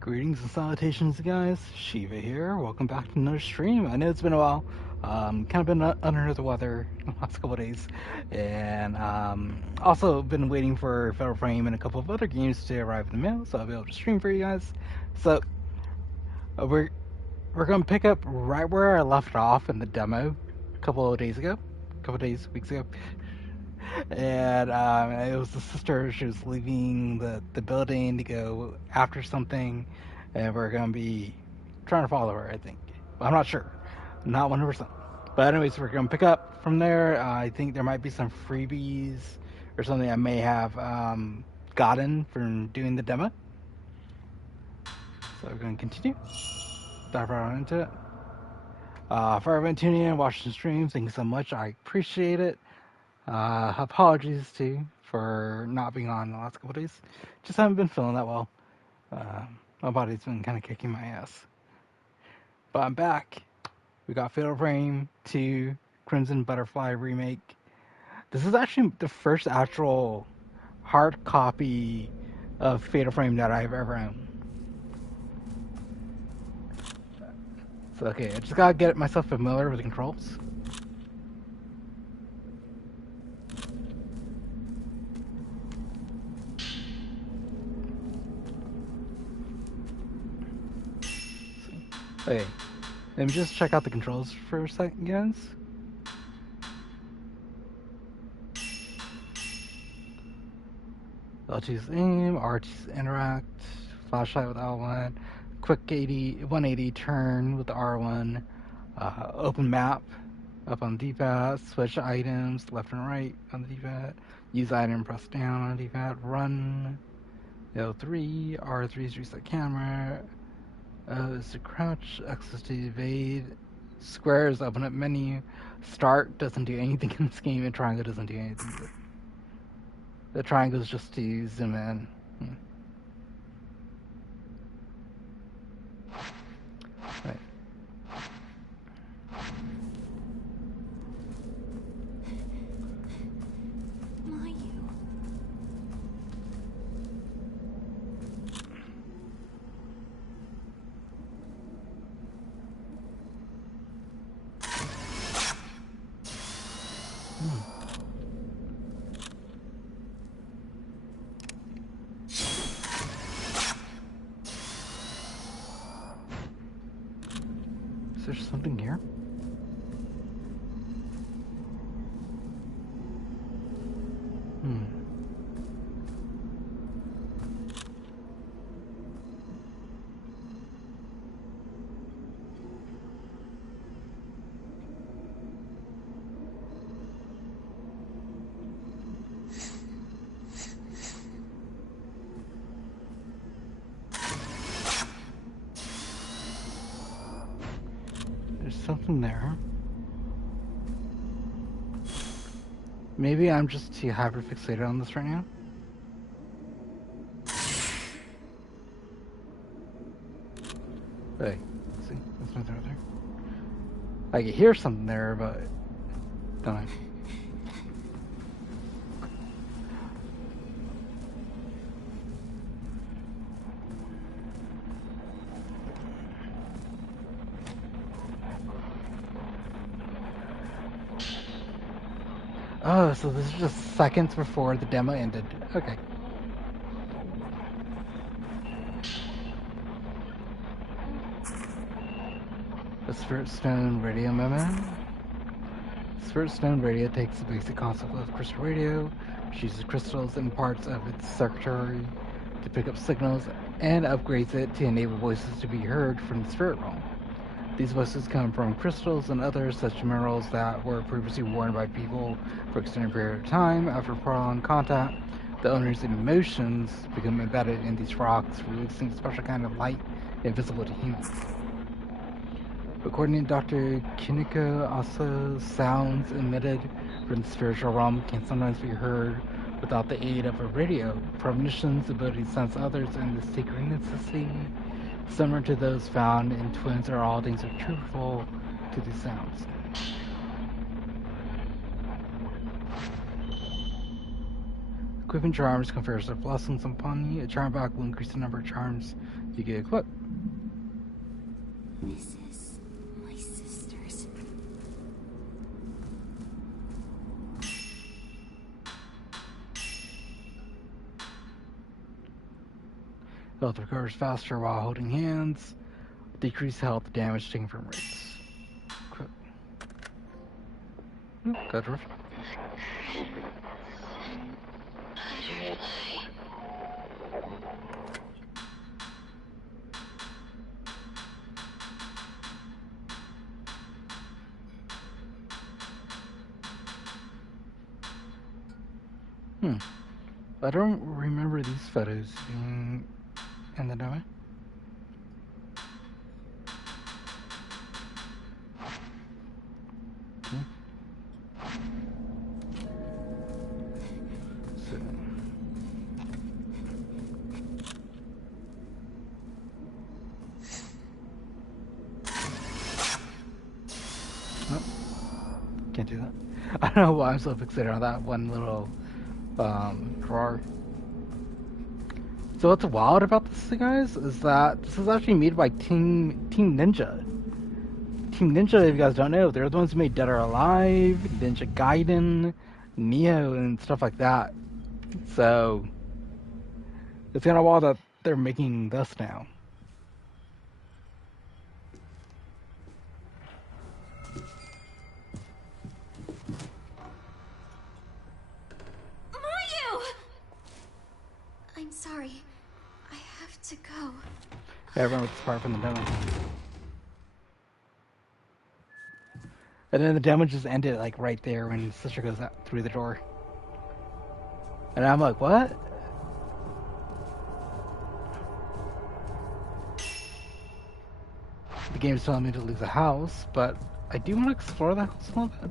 Greetings and salutations, guys. Shiva here. Welcome back to another stream. I know it's been a while. Kind of been under the weather the last couple of days, and also been waiting for Fatal Frame and a couple of other games to arrive in the mail, so I'll be able to stream for you guys. So we're gonna pick up right where I left off in the demo a couple of days ago, weeks ago. And it was the sister. She was leaving the building to go after something, and we're gonna be trying to follow her. I think. I'm not sure, not 100%. But anyways, we're gonna pick up from there. I think there might be some freebies or something I may have gotten from doing the demo. So we're gonna continue. Dive right on into it. For everyone tuning in, watching the stream, thank you so much. I appreciate it. Apologies too for not being on the last couple of days. Just haven't been feeling that well. My body's been kind of kicking my ass. But I'm back. We got Fatal Frame 2 Crimson Butterfly Remake. This is actually the first actual hard copy of Fatal Frame that I've ever owned. So okay, I just gotta get myself familiar with the controls. Okay, let me just check out the controls for a second, guys. L2's aim, R2's interact, flashlight with L1, quick 180 turn with the R1, open map up on the D-pad, switch items left and right on the D-pad, use item, press down on the D-pad, run, L3, R3 is reset camera, is to crouch, X is to evade, square is open up menu, start doesn't do anything in this game, and triangle doesn't do anything. The triangle is just to zoom in. Right. Is there something here? There's something there. Maybe I'm just too hyper fixated on this right now. Hey, see, that's nothing right there. I can hear something there, but don't I? Oh, so this is just seconds before the demo ended. Okay. The Spirit Stone radio memo. Spirit Stone radio takes the basic concept of crystal radio, which uses crystals and parts of its circuitry to pick up signals, and upgrades it to enable voices to be heard from the spirit realm. These voices come from crystals and other such minerals that were previously worn by people for an extended period of time. After prolonged contact, the owner's emotions become embedded in these rocks, releasing a special kind of light invisible to humans. According to Dr. Kiniko, also sounds emitted from the spiritual realm can sometimes be heard without the aid of a radio. Premonitions, ability to sense others, and the synchronicity similar to those found in twins are all things are truthful to these sounds. equipping charms confers their blessings upon you. A charm back will increase the number of charms you get equipped. This is my sister's. Health recovers faster while holding hands. Decrease health damage taken from rates. Equip. Good riff. I don't remember these photos being in the demo. So. Oh, can't do that. I don't know why I'm so fixated on that one little drawer. So what's wild about this, guys, is that this is actually made by Team Ninja. Team Ninja, if you guys don't know, they're the ones who made Dead or Alive, Ninja Gaiden, Neo, and stuff like that. So it's kind of wild that they're making this now. I'm sorry. I have to go. Yeah, everyone with this part from the demo. And then the demo just ended like right there when his sister goes out through the door. And I'm like, what? The game's telling me to leave the house, but I do want to explore the house a little bit.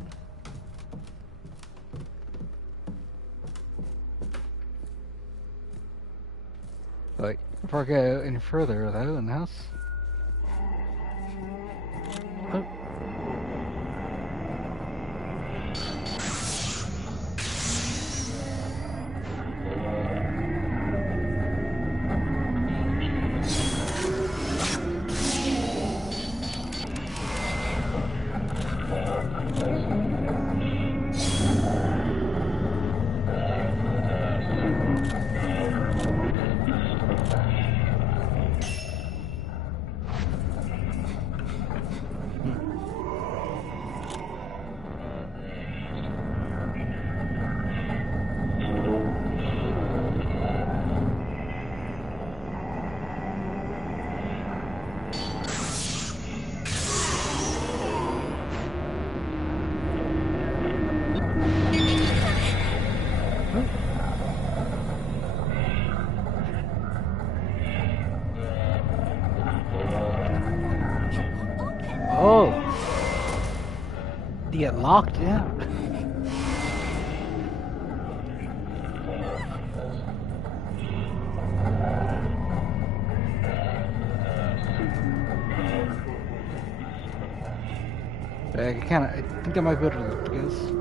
Like, before I go any further, though, in the house. Oh. To get locked out. I think I might be able to lift this.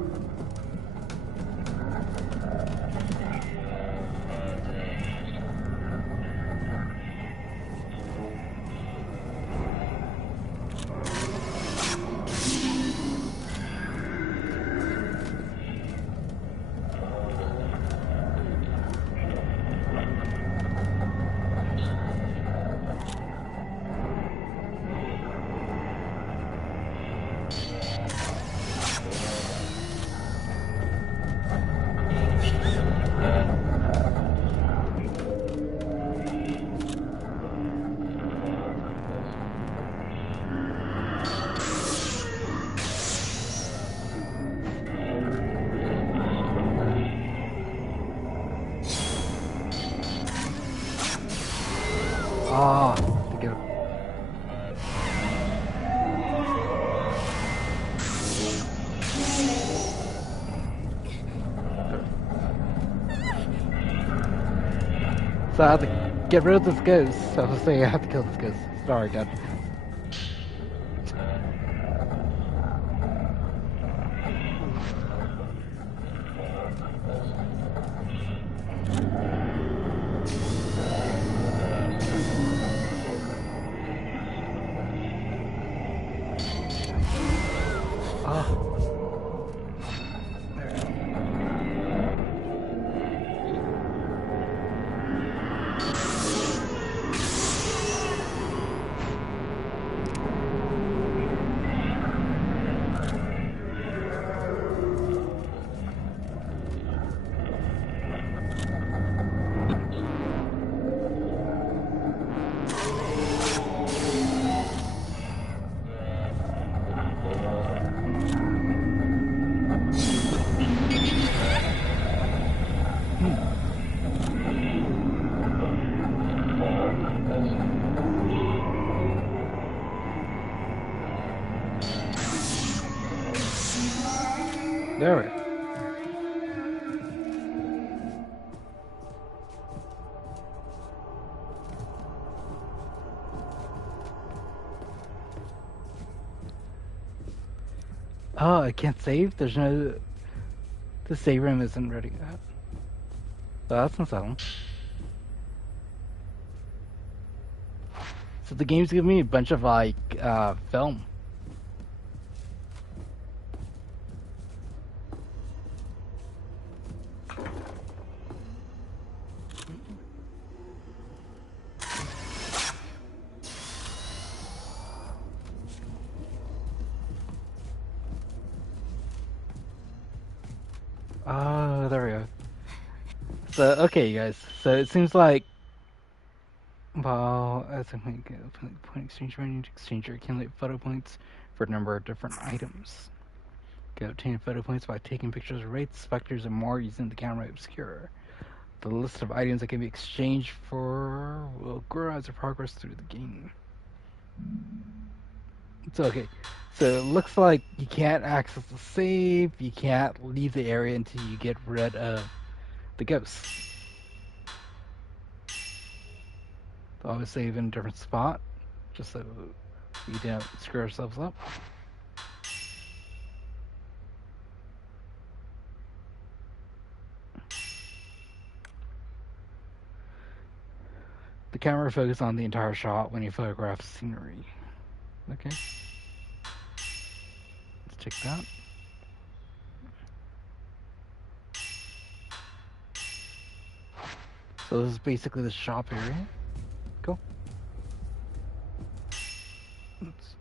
To get So I have to get rid of this ghost. I was saying I have to kill this ghost. Sorry, Dad. There we go. Oh, I can't save? There's no... The save room isn't ready yet. Oh, that's unsettling. So the game's giving me a bunch of, like, film. Oh, there we go. So, okay, you guys. So it seems like... Well, as a point exchange menu to exchange or accumulate photo points for a number of different items. You can obtain photo points by taking pictures of wraiths, specters, and more using the camera obscura. The list of items that can be exchanged for will grow as you progress through the game. So, okay. So it looks like you can't access the save, you can't leave the area until you get rid of the ghosts. Always save in a different spot, just so we don't screw ourselves up. The camera focuses on the entire shot when you photograph scenery. Okay. Let's check that. So this is basically the shop area. Cool. Oops.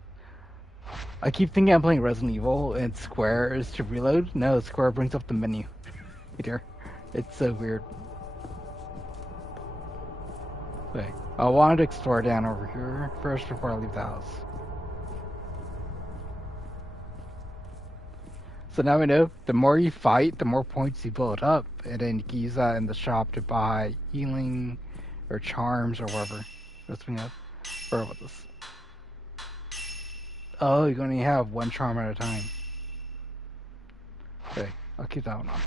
I keep thinking I'm playing Resident Evil and square is to reload. No, square brings up the menu. Here. It's so weird. Okay. I wanted to explore down over here first before I leave the house. So now we know the more you fight, the more points you build up, and then you can use that in the shop to buy healing or charms or whatever. That's what we have. Forgot about this. Oh, you only have one charm at a time. Okay, I'll keep that one on.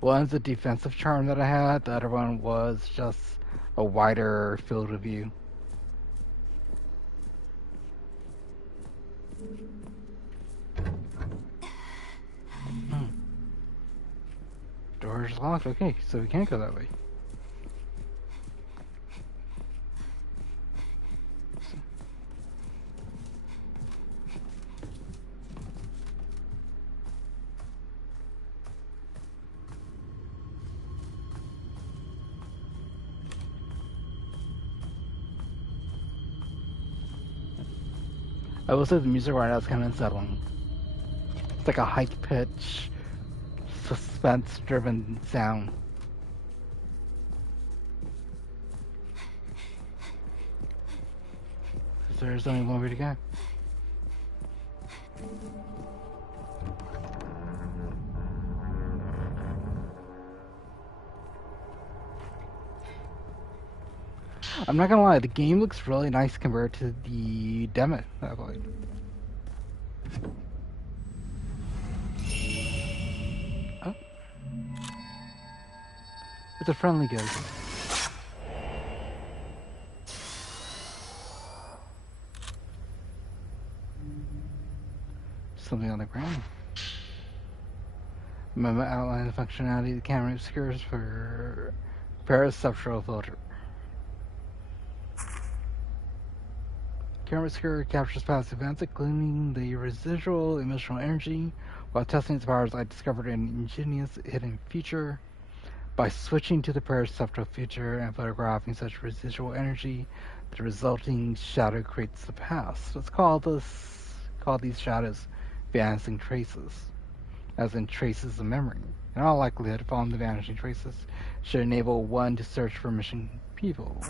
One's a defensive charm that I had, the other one was just a wider field of view. Door's locked. Okay, so we can't go that way. I will say the music right now is kind of unsettling. It's like a high-pitch, suspense-driven sound. There's only one way to go. I'm not gonna lie, the game looks really nice compared to the demo I played. Oh. It's a friendly ghost. Something on the ground. Remember outline the functionality of the camera obscures for perceptual filter. Camera obscure captures past events, including the residual emotional energy. While testing its powers, I discovered an ingenious hidden feature. By switching to the perceptual feature and photographing such residual energy, the resulting shadow creates the past. Let's call these shadows vanishing traces, as in traces of memory. In all likelihood, following the vanishing traces should enable one to search for missing people.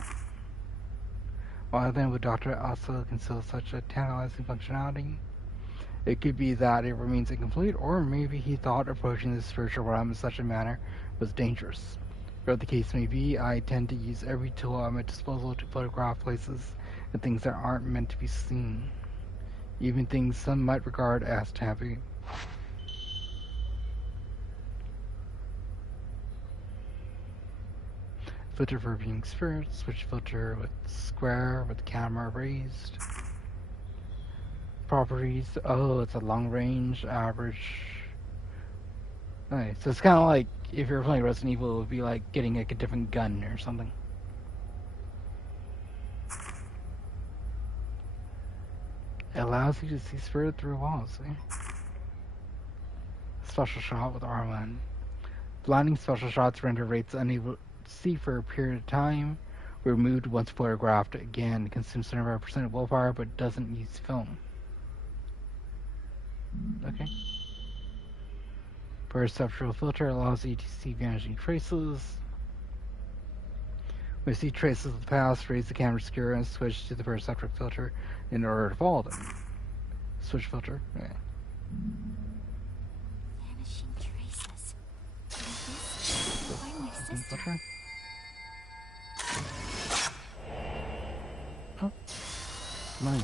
Why then would Dr. Asa conceal such a tantalizing functionality? It could be that it remains incomplete, or maybe he thought approaching the spiritual realm in such a manner was dangerous. Whatever the case may be, I tend to use every tool at my disposal to photograph places and things that aren't meant to be seen. Even things some might regard as taboo. Filter for viewing spirits. Switch filter with square with camera raised. Properties. Oh, it's a long range, average. Nice. So it's kind of like if you're playing Resident Evil, it would be like getting like a different gun or something. It allows you to see spirit through walls. See? Special shot with R1. Blinding special shots render rates unable to see for a period of time. Removed once photographed. Again, consumes 75% of willpower but doesn't use film. Okay. Perceptual filter allows you to see vanishing traces. When you see traces of the past, raise the camera skewer and switch to the perceptual filter in order to follow them. Switch filter. Okay. Vanishing traces. Find my sister. Filter. Oh, nice.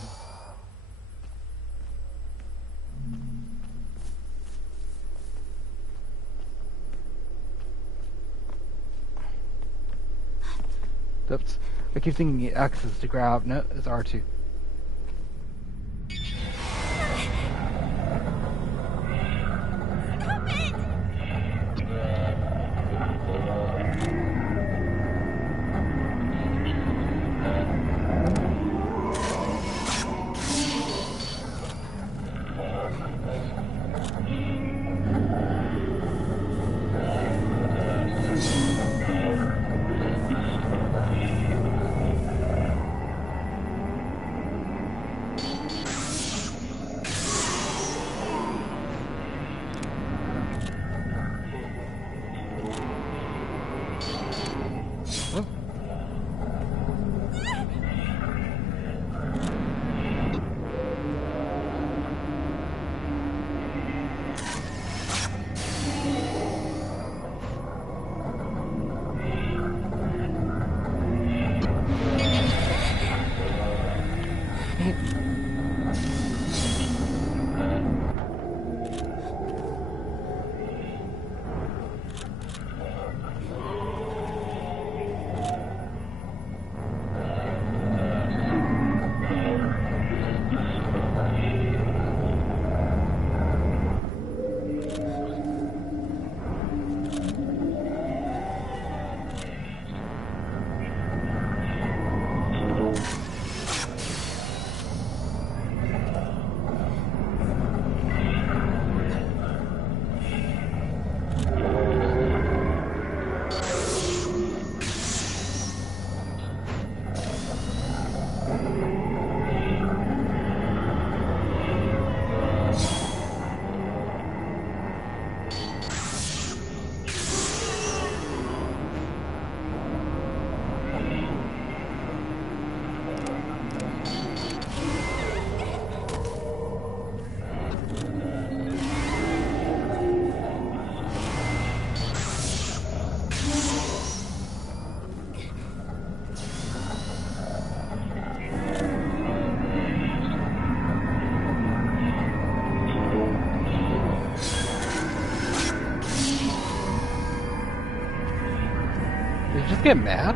Oops. I keep thinking X is to grab. No, it's R2. Stop it! Oh. Did you just get mad?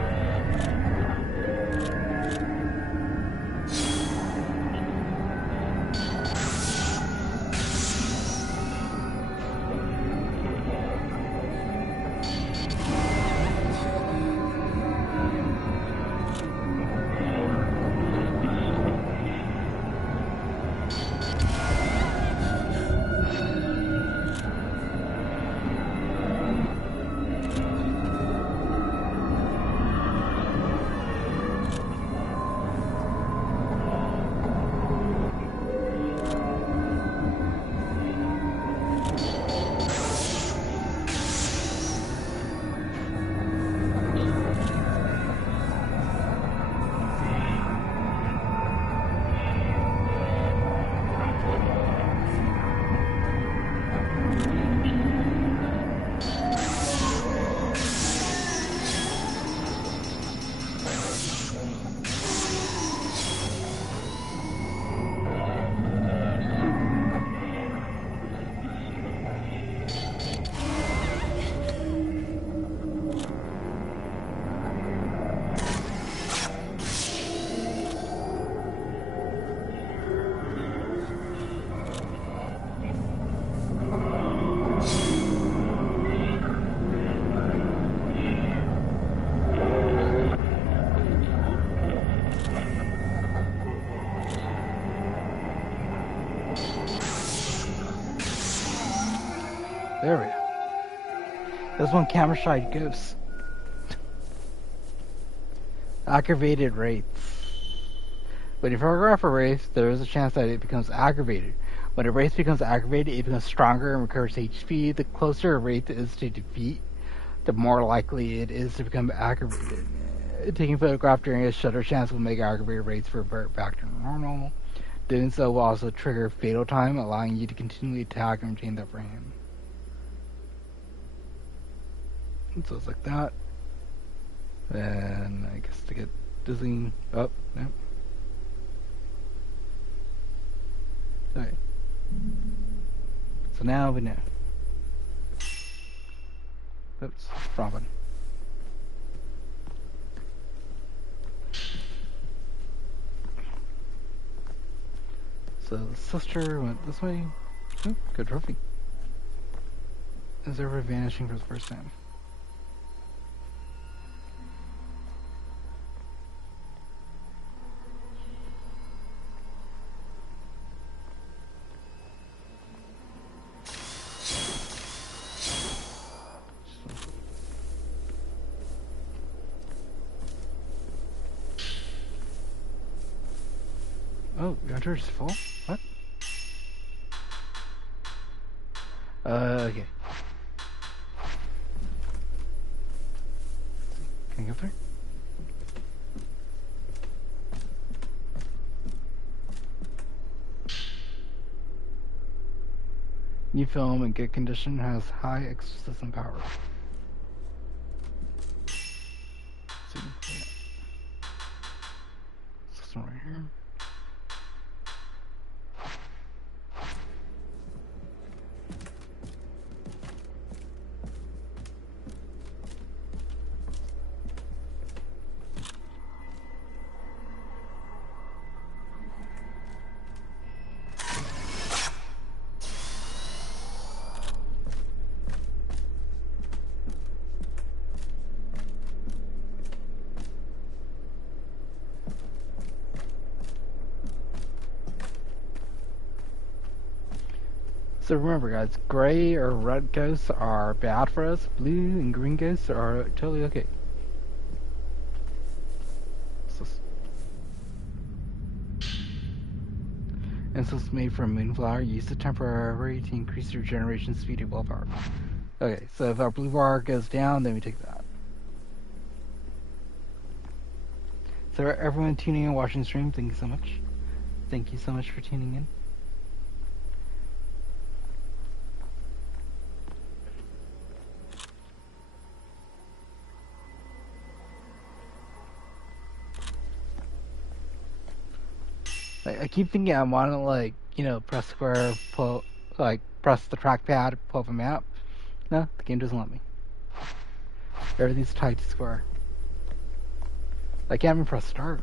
There we go. There's one camera shy ghost. Aggravated wraiths. When you photograph a wraith, there is a chance that it becomes aggravated. When a wraith becomes aggravated, it becomes stronger and recovers HP. The closer a wraith is to defeat, the more likely it is to become aggravated. Taking a photograph during a shutter chance will make aggravated wraiths revert back to normal. Doing so will also trigger fatal time, allowing you to continually attack and retain that frame. So it's like that. Then I guess to get dizzy. Oh, no. Okay. So now we know. Oops, wrong one. So the sister went this way. Oh, good trophy. Is ever vanishing for the first time. Oh, your church is full? What? Okay. Can I go through? New film in good condition has high exorcism power. See, system right here. So remember guys, gray or red ghosts are bad for us, blue and green ghosts are totally okay. Incense made from moonflower, use it temporarily to increase your regeneration speed and willpower. Okay, so if our blue bar goes down, then we take that. So everyone tuning in, watching the stream, thank you so much. Thank you so much for tuning in. I keep thinking I want to, like, you know, press square, pull, like, press the trackpad, pull up a map. No, the game doesn't let me. Everything's tied to square. I can't even press start.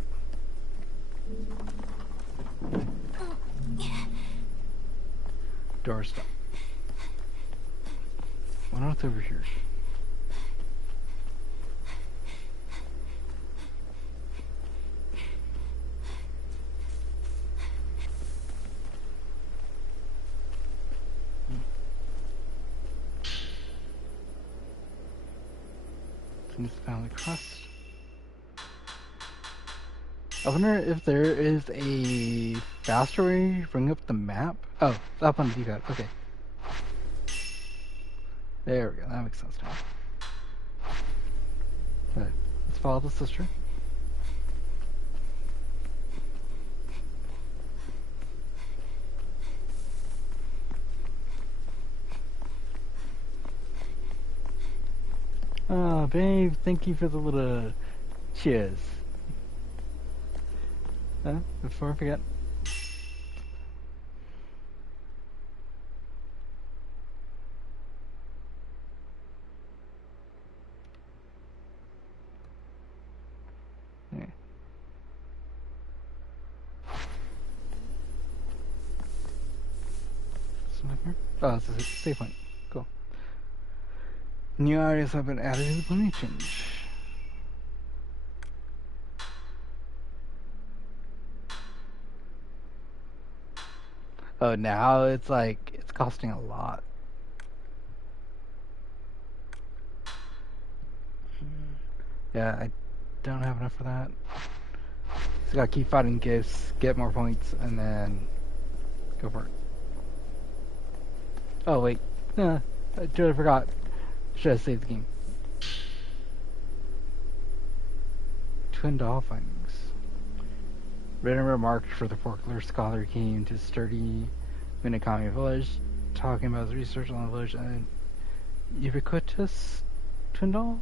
Door stop. I wonder what's over here. Seems to finally crossed. I wonder if there is a faster way to bring up the map. Oh, it's up on the D-pad. Okay. There we go. That makes sense now. Okay. Let's follow the sister. Oh, babe, thank you for the little cheers. Before I forget. Yeah. Oh, it's a save point. Cool. New areas have been added to the plenty change. Oh, now it's like, it's costing a lot. Yeah, I don't have enough for that. So gotta keep fighting ghosts, get more points, and then go for it. Oh wait, I totally forgot. Should have saved the game. Twin doll findings. Written remarks for the folklore scholar came to sturdy Minakami village, talking about his research on the village and ubiquitous twin dolls.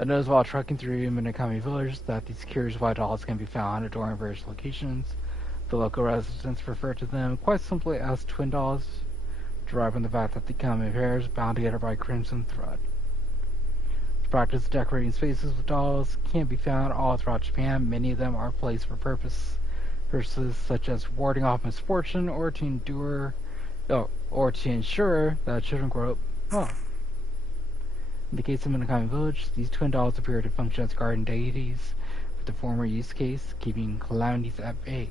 I noticed while trekking through Minakami village that these curious white dolls can be found adoring various locations. The local residents refer to them quite simply as twin dolls, derived from the fact that they come in pairs bound together by crimson thread. The practice of decorating spaces with dolls can be found all throughout Japan. Many of them are placed for purposes such as warding off misfortune or to ensure that children grow up well. In the case of Minakami Village, these twin dolls appear to function as guardian deities, with the former use case keeping calamities at bay.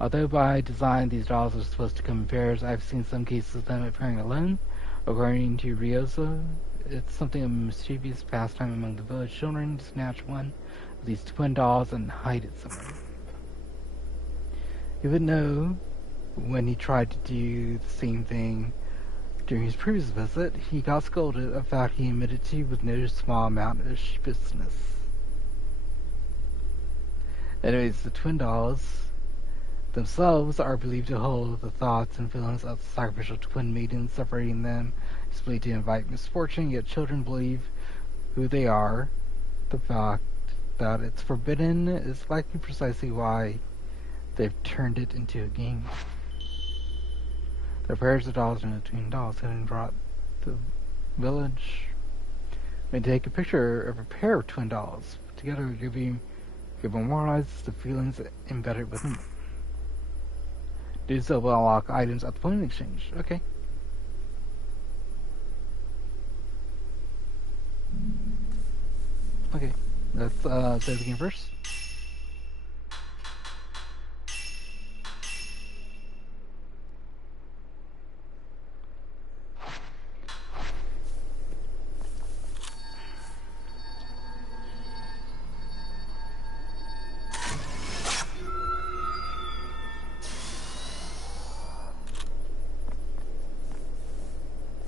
Although by design these dolls are supposed to come in pairs, I've seen some cases of them appearing alone. According to Ryozo, it's something of a mischievous pastime among the village children to snatch one of these twin dolls and hide it somewhere. He would know when he tried to do the same thing during his previous visit, he got scolded, a fact he admitted to with no small amount of sheepishness. Anyways, the twin dolls themselves are believed to hold the thoughts and feelings of the sacrificial twin maidens, separating them is believed to invite misfortune, yet children believe who they are. The fact that it's forbidden is likely precisely why they've turned it into a game. There are pairs of dolls and twin dolls having brought the village. When you take a picture of a pair of twin dolls together, you memorialize the feelings embedded within them. Do so will unlock items at the point of exchange. Okay. Okay. Let's save the game first.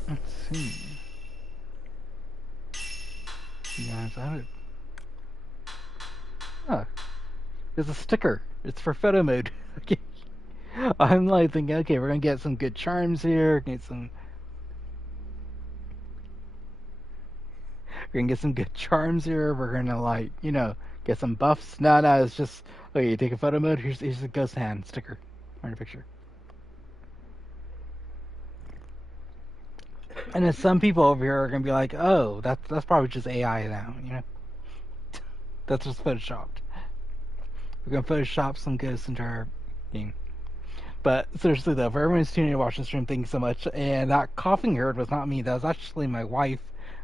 Let's see. Yeah, it's out. Ah, there's a sticker. It's for photo mode. Okay. I'm like thinking, okay, we're gonna get some good charms here. We're gonna get some good charms here. We're gonna get some buffs. No, it's just okay. You take a photo mode. Here's a ghost hand sticker on your picture. And then some people over here are gonna be like, oh, that's probably just AI now. That's just photoshopped. We're gonna Photoshop some ghosts into our game. But seriously though, for everyone who's tuning in to watch the stream, thank you so much. And that coughing you heard was not me. That was actually my wife,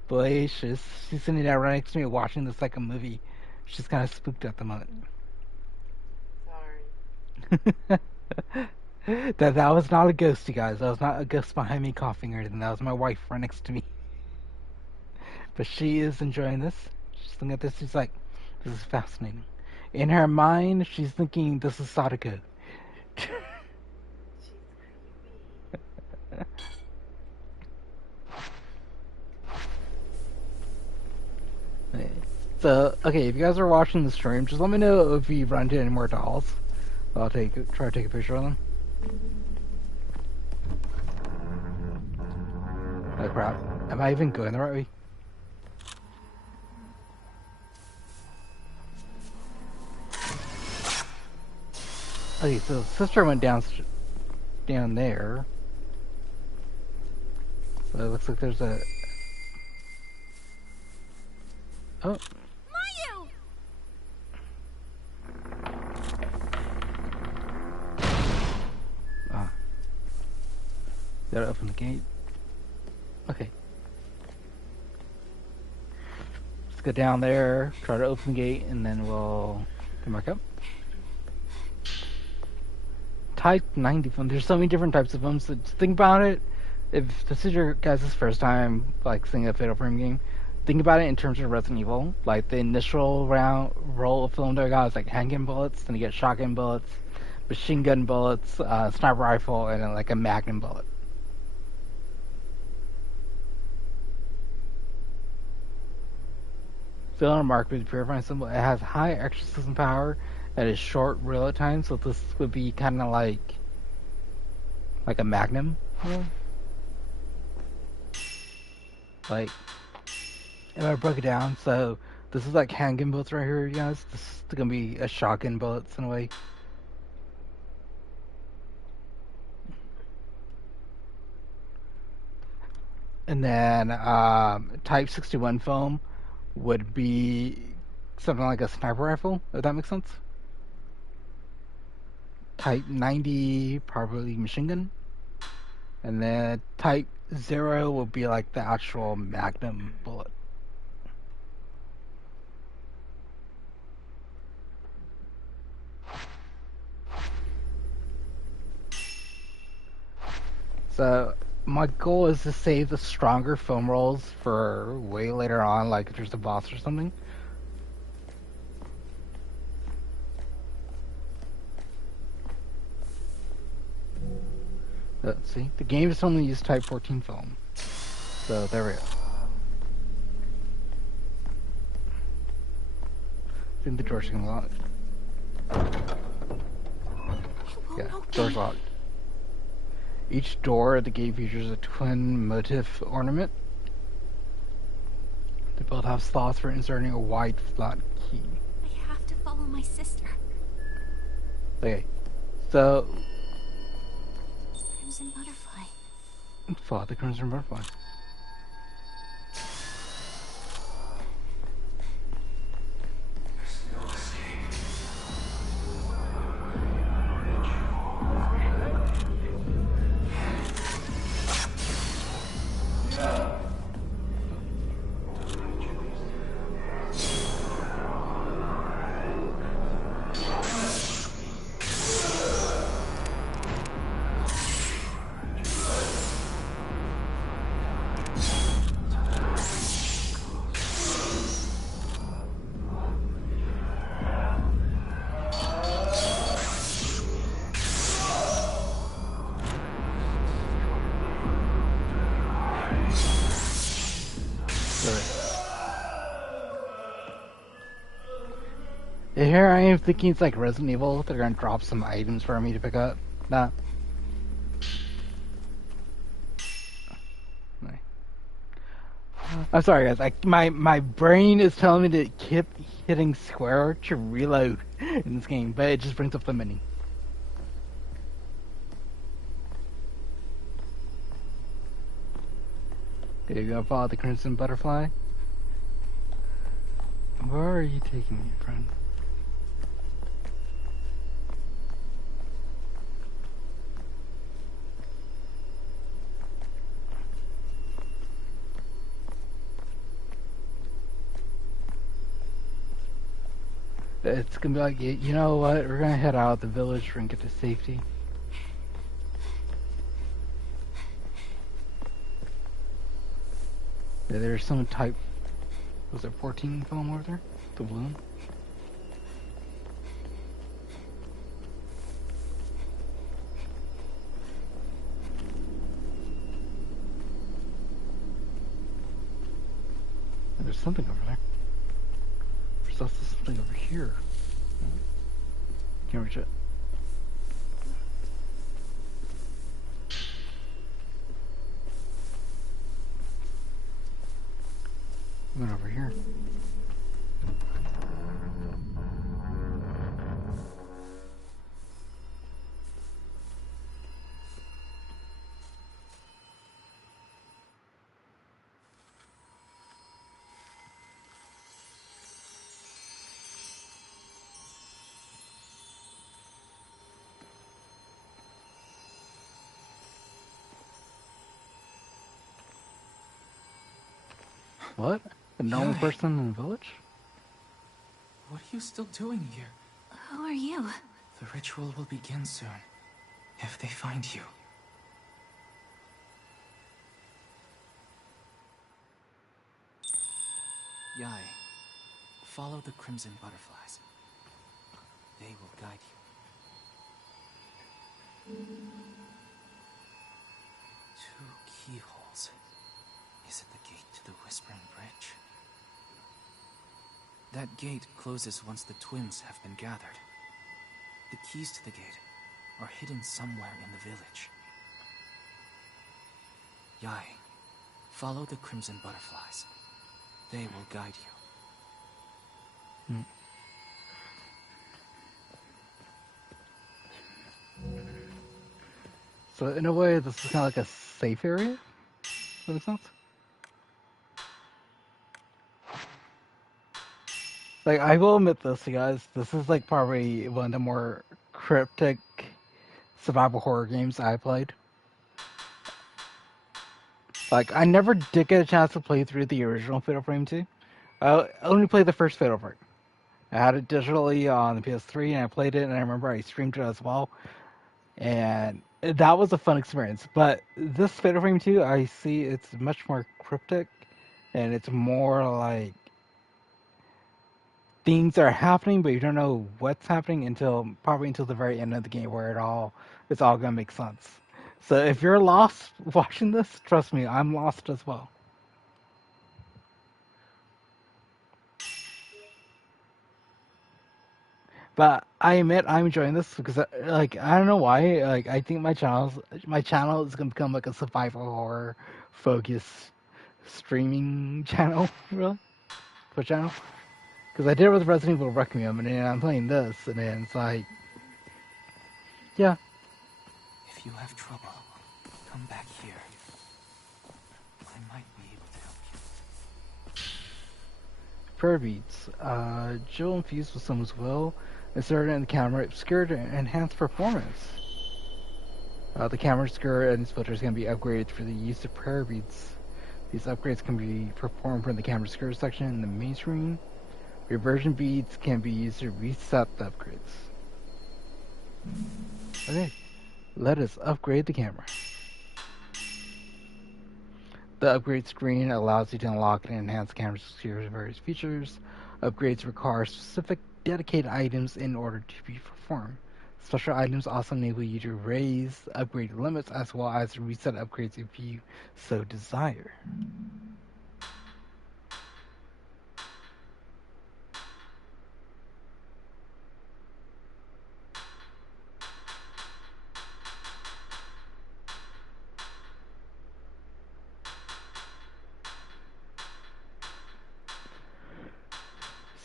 Boy. She's sitting down right next to me watching this like a movie. She's kind of spooked at the moment. Sorry. That was not a ghost, you guys. That was not a ghost behind me coughing or anything. That was my wife right next to me. But she is enjoying this. She's looking at this. She's like, this is fascinating. In her mind, she's thinking this is Sadako. So, okay, if you guys are watching the stream, just let me know if you run into any more dolls. I'll try to take a picture of them. Oh crap. Am I even going the right way? Okay, so sister went down there. So it looks like there's a... Oh. Mayu! Ah. Gotta open the gate. Okay. Let's go down there, try to open the gate, and then we'll come back up. Type 90 phone. There's so many different types of phones. So think about it. If this is your guys' first time like seeing a Fatal Frame game, think about it in terms of Resident Evil. Like the initial round roll of film that I got is like handgun bullets, then you get shotgun bullets, machine gun bullets, sniper rifle, and then like a magnum bullet. Still unmarked with the purifying symbol. It has high exorcism power and is short reload time, so this would be kind of like a magnum. Yeah. Like, if I broke it down, so this is like handgun bullets right here, you guys. This is gonna be a shotgun bullets in a way. And then Type 61 foam would be something like a sniper rifle, if that makes sense. Type 90, probably machine gun. And then Type 0 would be like the actual magnum bullet. So my goal is to save the stronger foam rolls for way later on, like if there's a boss or something. Let's see. The game just only used Type 14 foam. So there we go. I think the door's gonna lock. Yeah, door's locked. Each door at the gate features a twin motif ornament. They both have slots for inserting a wide flat key. I have to follow my sister. Okay, so Crimson butterfly. follow the crimson butterfly. Here I am thinking it's like Resident Evil. They're gonna drop some items for me to pick up. Nah. I'm sorry, guys. My brain is telling me to keep hitting square to reload in this game, but it just brings up the menu. Okay, you gonna follow the crimson butterfly? Where are you taking me, friend? It's gonna be like, you know what? We're gonna head out of the village and get to safety. Yeah, there's some type. Was it 14 foam over there? The balloon? There's something over there. There's also something over here. Can't reach it. What over here? What? A normal person in the village? What are you still doing here? Who are you? The ritual will begin soon. If they find you. Yai, follow the crimson butterflies. They will guide you. 2 keyholes. Is it the gate to the Whispering Bridge? That gate closes once the twins have been gathered. The keys to the gate are hidden somewhere in the village. Yai, follow the crimson butterflies. They will guide you. So in a way, this is kind of like a safe area. Does that make sense? Like, I will admit this, you guys. This is like probably one of the more cryptic survival horror games I played. Like, I never did get a chance to play through the original Fatal Frame 2. I only played the first Fatal Frame. I had it digitally on the PS3, and I played it, and I remember I streamed it as well. And that was a fun experience. But this Fatal Frame 2, I see it's much more cryptic, and it's more like things are happening, but you don't know what's happening until probably until the very end of the game, where it's all gonna make sense. So if you're lost watching this, trust me, I'm lost as well. But I admit I'm enjoying this because, like, I don't know why. Like, I think my channel is gonna become like a survival horror focused streaming channel, really, Twitch channel. Because I did it with Resident Evil Requiem, and then I'm playing this, and then it's like, yeah. If you have trouble, come back here. I might be able to help you. Prayer beads. Jill infused with someone's will. Inserted in the camera obscure to enhance performance. The camera obscure and its filters can be upgraded for the use of prayer beads. These upgrades can be performed from the camera obscure section in the main screen. Reversion beads can be used to reset the upgrades. Okay, let us upgrade the camera. The upgrade screen allows you to unlock and enhance the camera's various features. Upgrades require specific dedicated items in order to be performed. Special items also enable you to raise the upgrade limits as well as reset upgrades if you so desire.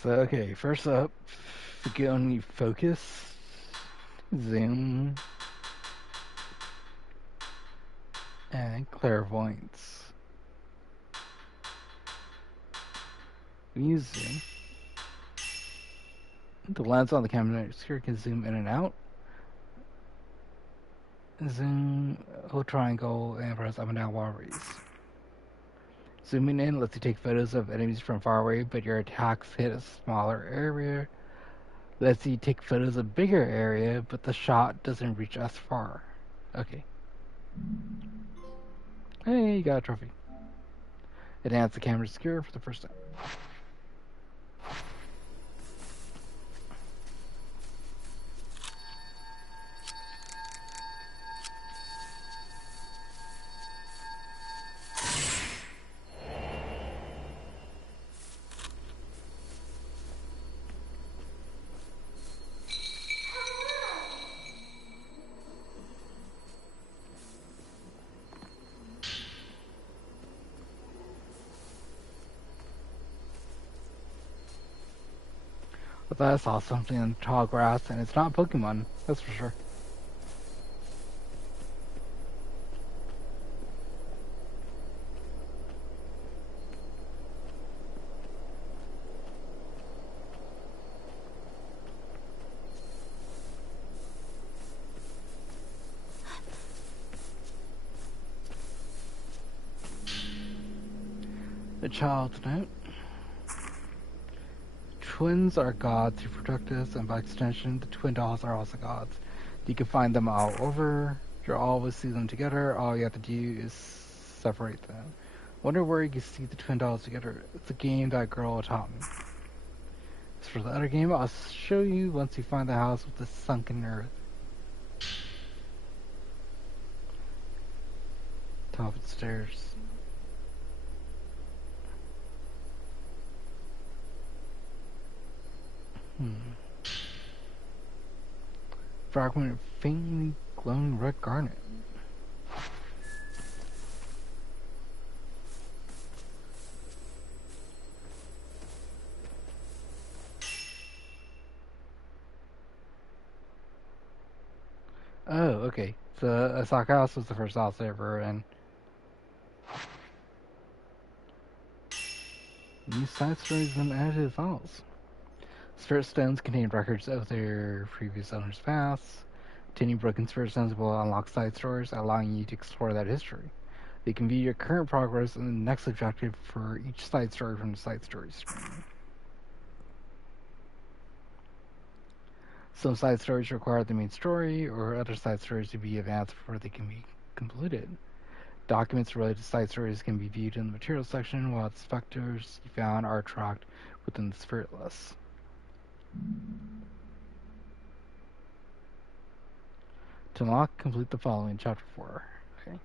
So, okay, first up, get on the focus, zoom, and clairvoyance. When you zoom, the lens on the camera obscure can zoom in and out. Zoom, hold triangle, and press up and down while raised. Zooming in lets you take photos of enemies from far away, but your attacks hit a smaller area. Lets you take photos of bigger area, but the shot doesn't reach as far. Okay. Hey, you got a trophy. Enhance the camera obscure for the first time. I thought I saw something in the tall grass, and it's not Pokemon, that's for sure. The child's note. Twins are gods who protect us, and by extension, the twin dolls are also gods. You can find them all over. You'll always see them together. All you have to do is separate them. Wonder where you can see the twin dolls together. It's a game that girl taught me. As for the other game, I'll show you once you find the house with the sunken earth. Top of the stairs. Fragment of faintly glowing red garnet. Oh, okay. So Osaka House was the first house I ever in. New side stories and added to the files. Spirit stones contain records of their previous owners' pasts. Obtaining broken spirit stones will unlock side stories, allowing you to explore that history. You can view your current progress and the next objective for each side story from the side story screen. Some side stories require the main story, or other side stories to be advanced before they can be completed. Documents related to side stories can be viewed in the materials section, while the specters you found are tracked within the spirit list. To unlock, complete the following chapter 4. Okay.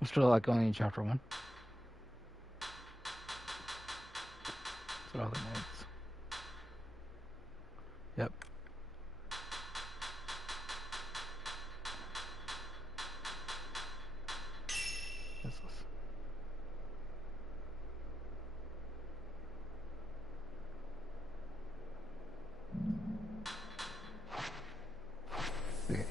I'm still like going in chapter 1. That's what all that means. Yep. This is. Okay.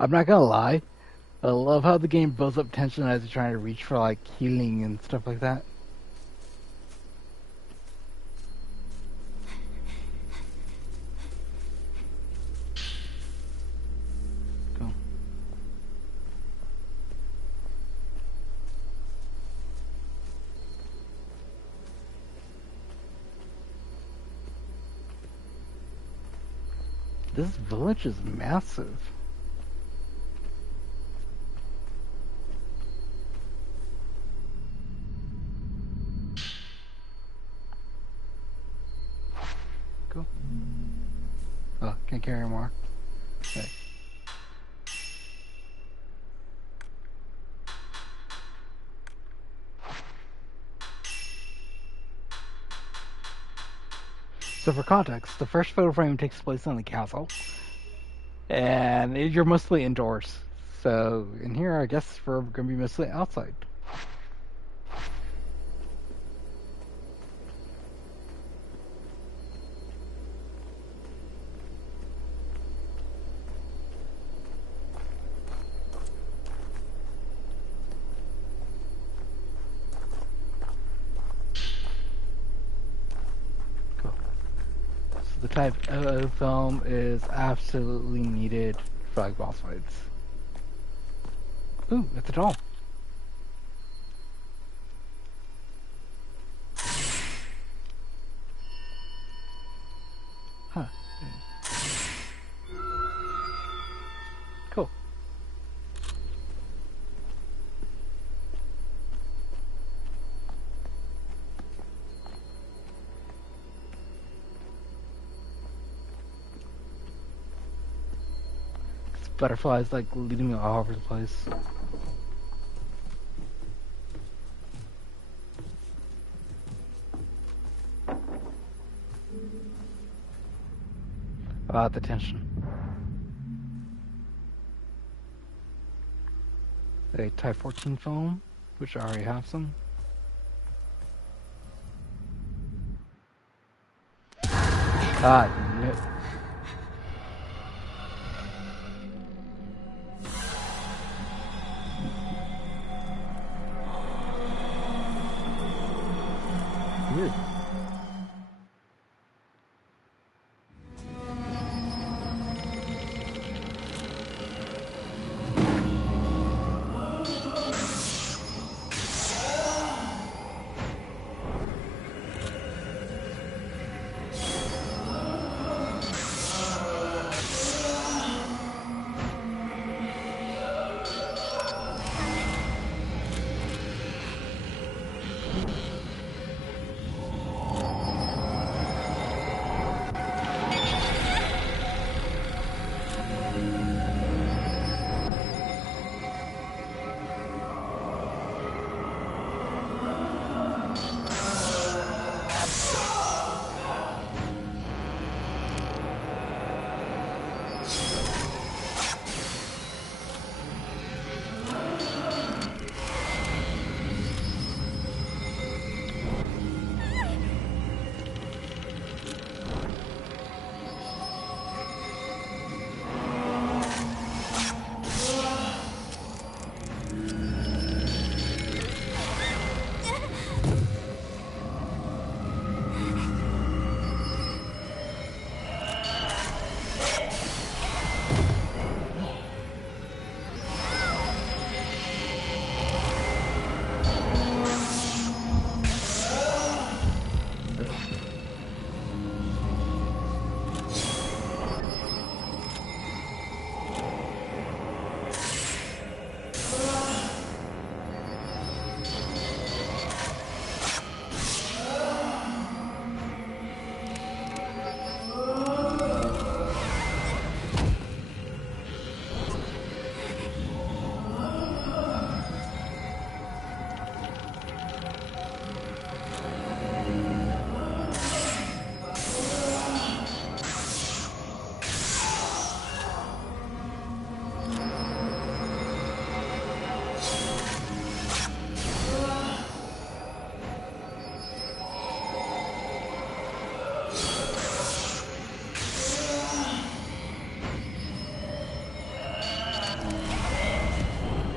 I'm not gonna lie. I love how the game builds up tension as you're trying to reach for like healing and stuff like that. Go. This village is massive. Cool. Oh, can't carry more. Okay. So for context, the first photo frame takes place in the castle, and you're mostly indoors. So in here, I guess we're gonna be mostly outside. Cool. So the type of film is absolutely needed for like boss fights. Ooh, it's a doll. Huh. Cool. Butterflies like leading me all over the place. About the tension. A Type 14 foam, which I already have some. Ah, no. Weird.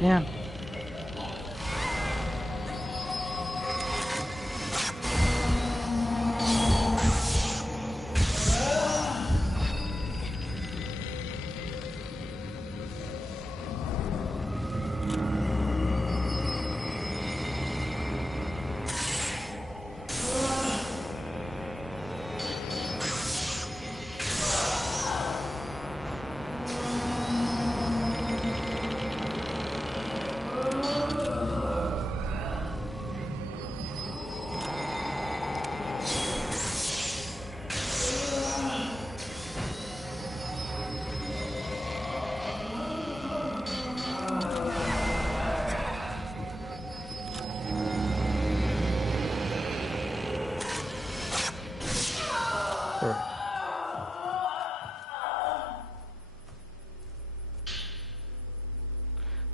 Yeah. Perfect.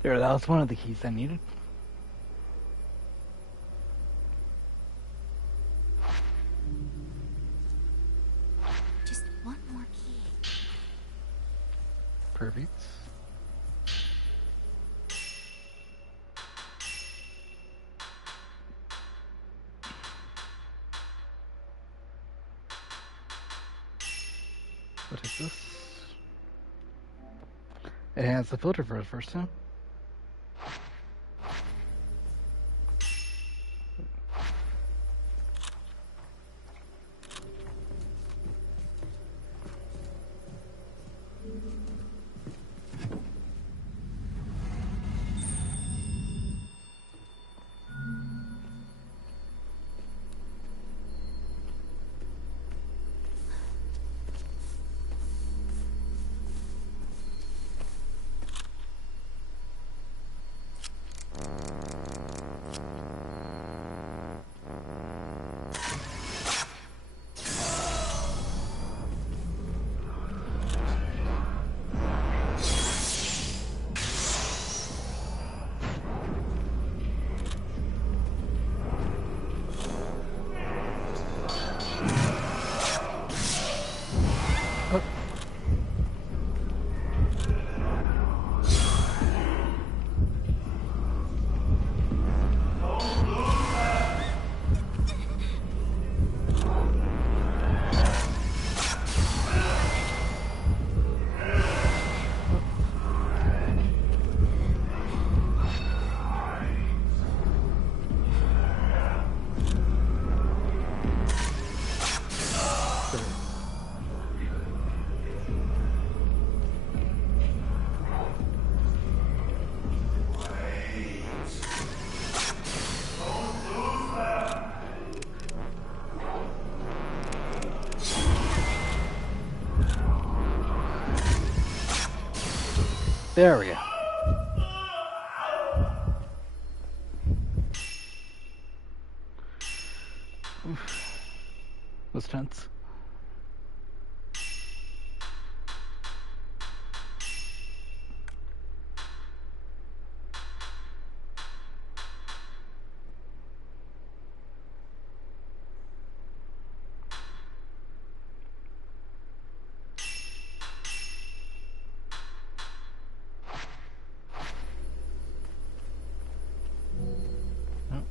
There, that was one of the keys I needed. Just one more key. Perfect. What is this? It has the filter for the first time. Oh. There we go. Oof. Was tense. Oh, oh.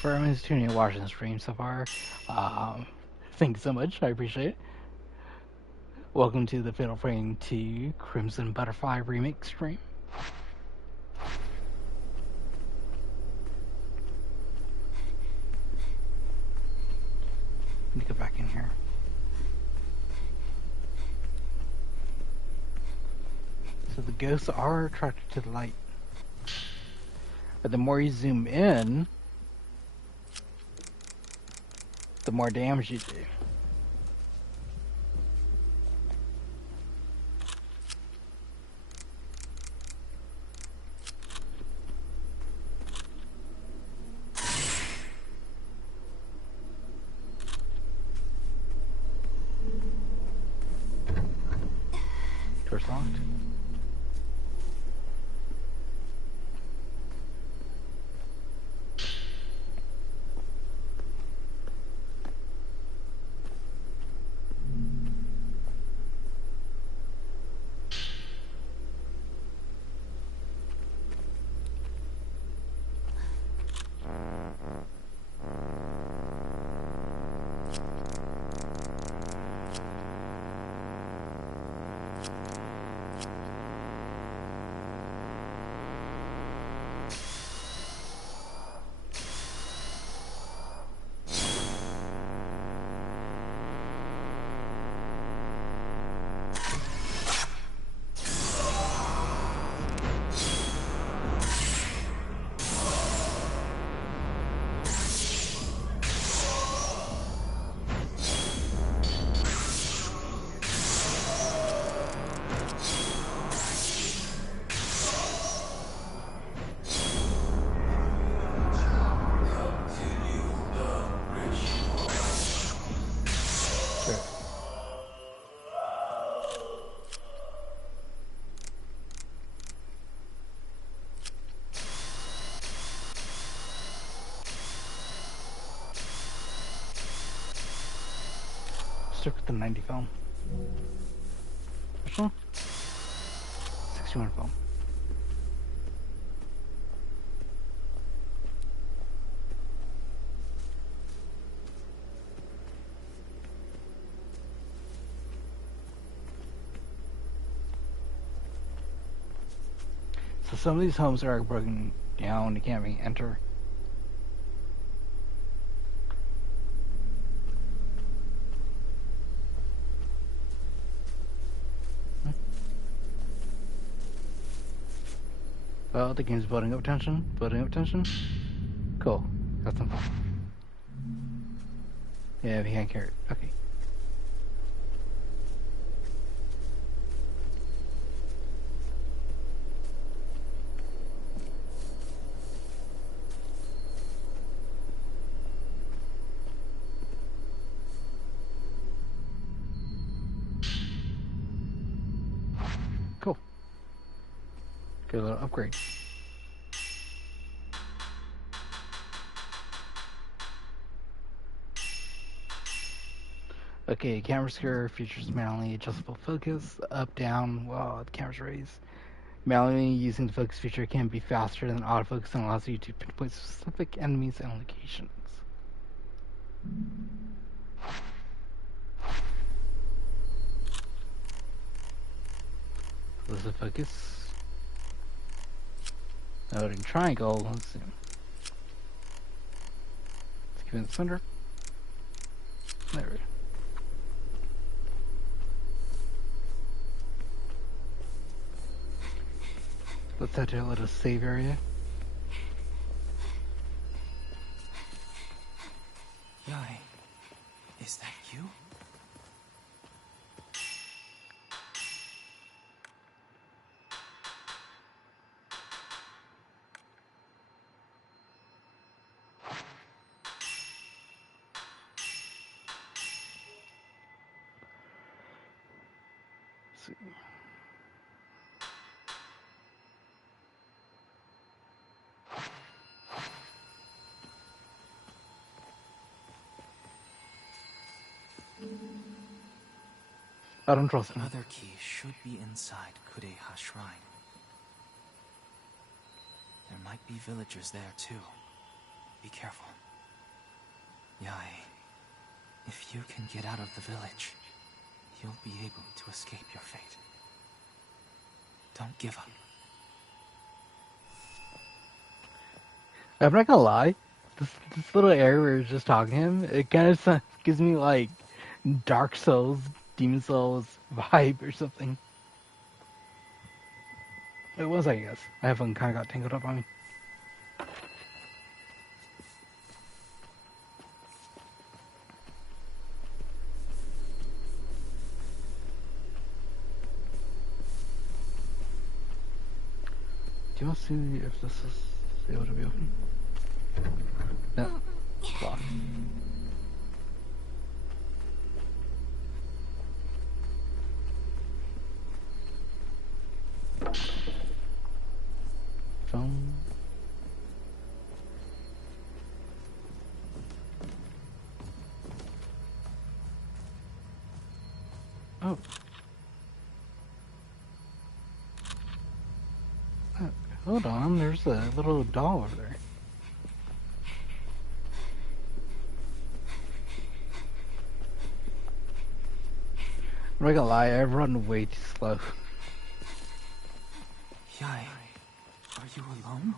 For everyone who's tuning and watching the stream so far, thank you so much. I appreciate it. Welcome to the Fatal Frame 2 Crimson Butterfly Remake stream. Let me go back in here. So the ghosts are attracted to the light. But the more you zoom in, the more damage you do. Door's locked. Stick with the 90 film. Which one? 61 film. So some of these homes are broken down, you can't really enter. Well, the game's building up tension. Building up tension. Cool. Got some fun. Yeah, we can't carry it. Okay. Cool. Good little upgrade. Okay, camera secure features manually adjustable focus, up, down, while the camera's raised. Manually using the focus feature can be faster than autofocus and allows you to pinpoint specific enemies and locations. So this is focus. Loading triangle. Let's see. Let's keep it in the center. There we go. Let's head to a little save area. Yai, is that you? Let's see. I don't trust The him. other key should be inside Kureha Shrine. There might be villagers there too. Be careful. Yai, if you can get out of the village, you'll be able to escape your fate. Don't give up. I'm not gonna lie. This little area where we were just talking to him, it kind of gives me like Dark Souls, Demon Souls vibe or something. It was, I guess. I haven't kind of got tangled up on me. Do you want to see if this is able to be open? No. Locked. Phone. Oh. Hold on, there's a little doll over there. I'm not gonna lie, I've run way too slow. Yai, are you alone?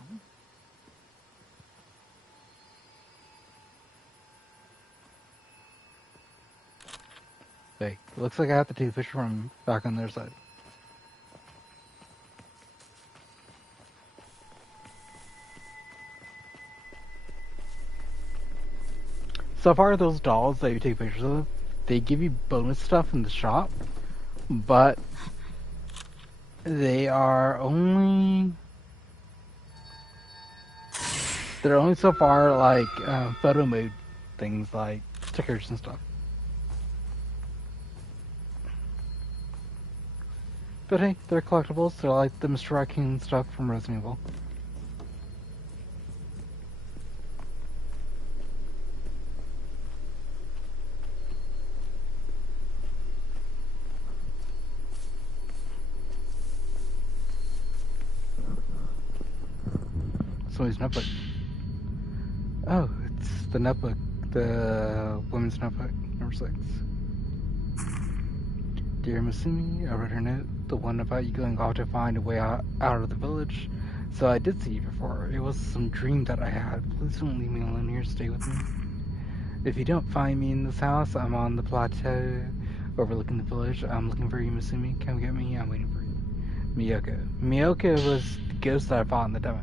Hey, looks like I have to take the picture from back on their side. So far, those dolls that you take pictures of, they give you bonus stuff in the shop, but they are only... They're only so far like photo mode things like stickers and stuff. But hey, they're collectibles. They're like the Mr. Raccoon stuff from Resident Evil. Women's Notebook. Oh, it's the notebook. The Women's Notebook, number 6. Dear Masumi, I wrote her note, the one about you going off to find a way out of the village. So I did see you before. It was some dream that I had. Please don't leave me alone here. Stay with me. If you don't find me in this house, I'm on the plateau overlooking the village. I'm looking for you, Masumi. Come get me. I'm waiting for you. Miyoko. Miyoko was the ghost that I fought in the demo.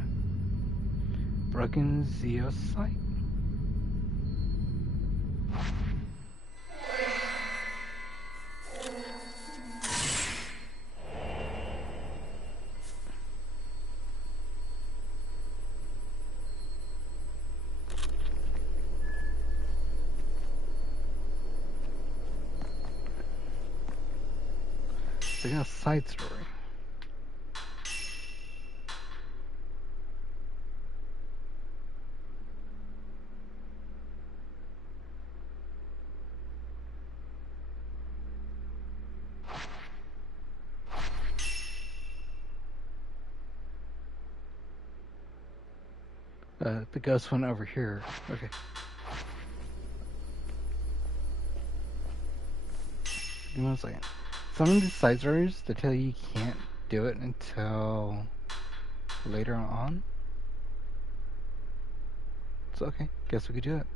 Broken Zeosite? So, a side story. The ghost went over here. Okay. Give me 1 second. Some of these side stories, they tell you can't do it until later on. So, okay. Guess we could do it.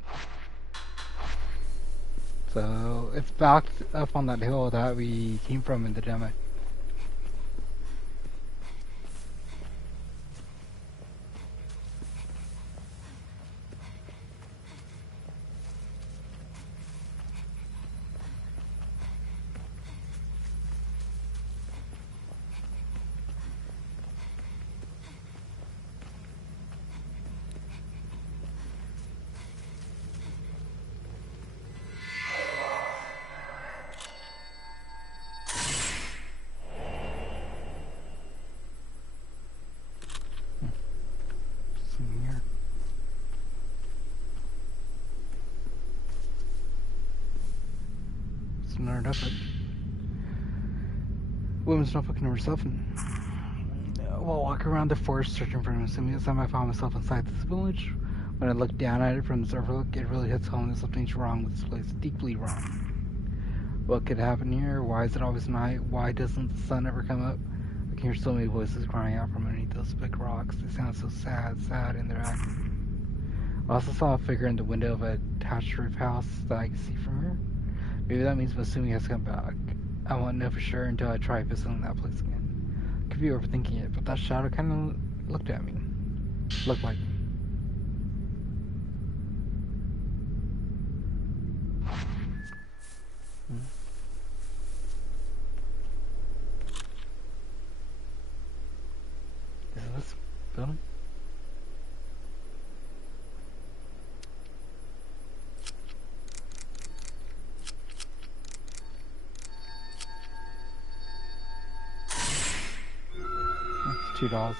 So, it's back up on that hill that we came from in the demo. Here. It's another notebook. Women's Notebook number 7. While walking around the forest searching for Masumi, this time I found myself inside this village. When I looked down at it from this overlook, it really hits home that something's wrong with this place, deeply wrong. What could happen here? Why is it always night? Why doesn't the sun ever come up? I can hear so many voices crying out from underneath those big rocks. They sound so sad in their acting. I also saw a figure in the window of a thatched roof house that I could see from here. Maybe that means Masumi has come back. I won't know for sure until I try visiting that place again. Could be overthinking it, but that shadow kind of looked at me. Looked like me. Is this building? That's $2.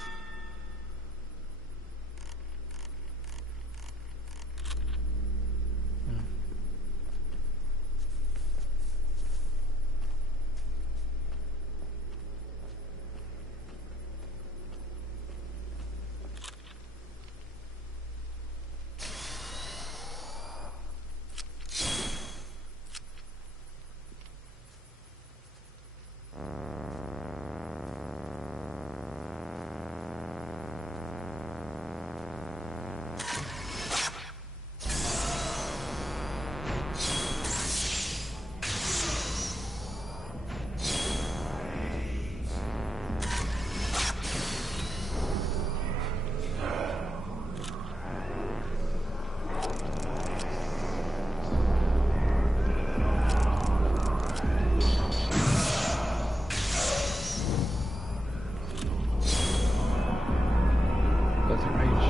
Doesn't range.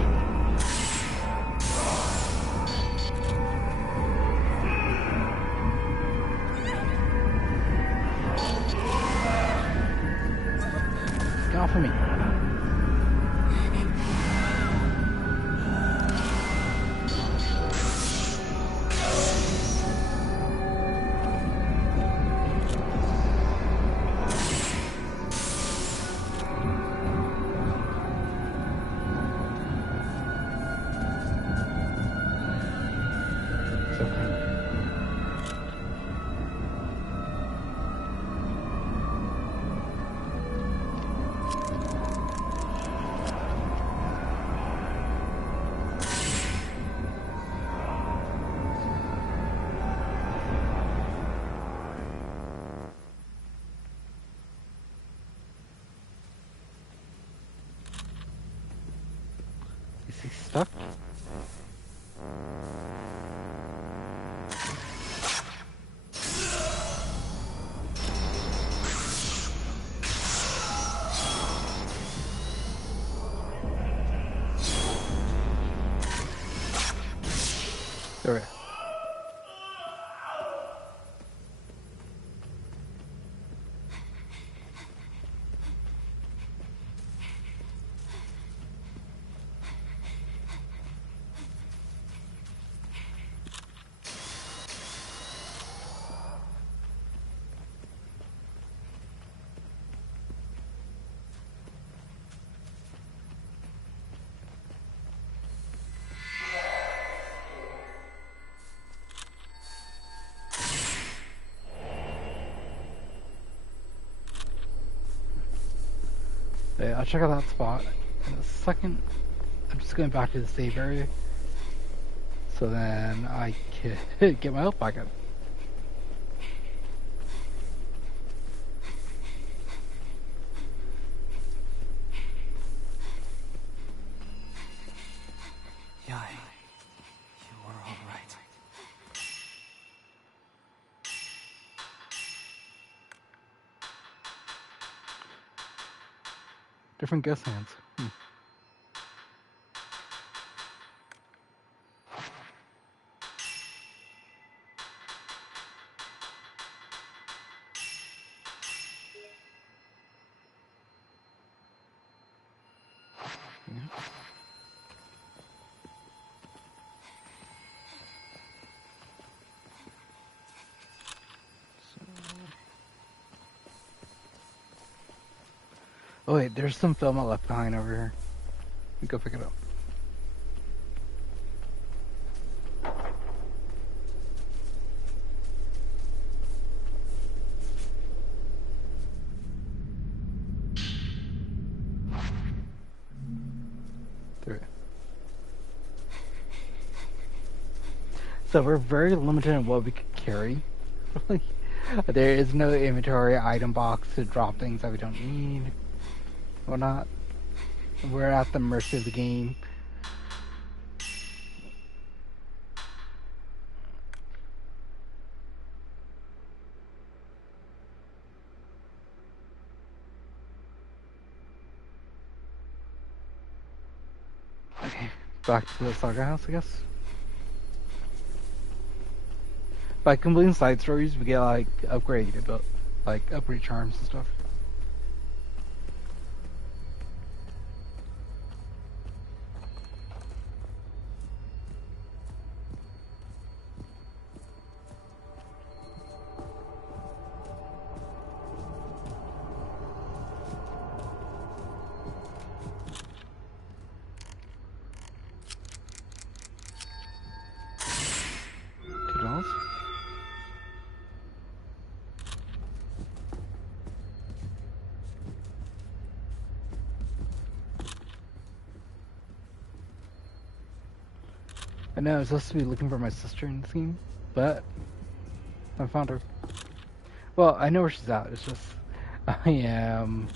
Get off of me. Is he stuck? There we go. Yeah, I'll check out that spot in a second. I'm just going back to the save area so then I can get my health back up. Yai, you were all right. Different ghost hands. Yeah. Oh wait, there's some film I left behind over here. Let me go pick it up. There we go. So we're very limited in what we could carry. Really. There is no inventory item box to drop things that we don't need or not. We're at the mercy of the game. Okay, back to the saga house, I guess. By completing side stories, we get like upgraded, but like upgrade charms and stuff. $2. I know I was supposed to be looking for my sister in this game, but I found her. Well, I know where she's at. It's just I am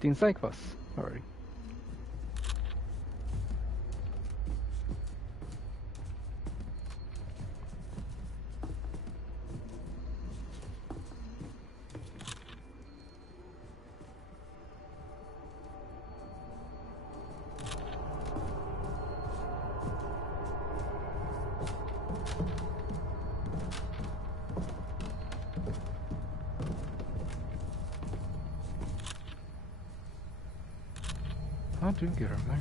doing side quests already. I'll do get over there.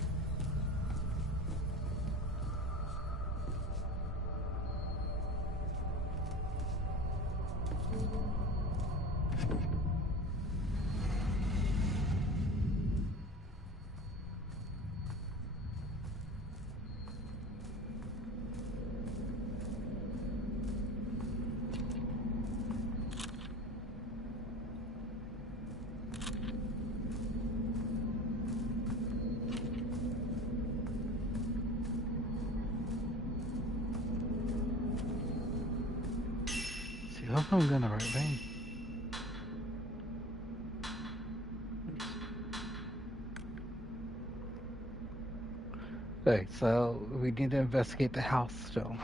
See, I hope I'm going the right way. Okay, so we need to investigate the house still.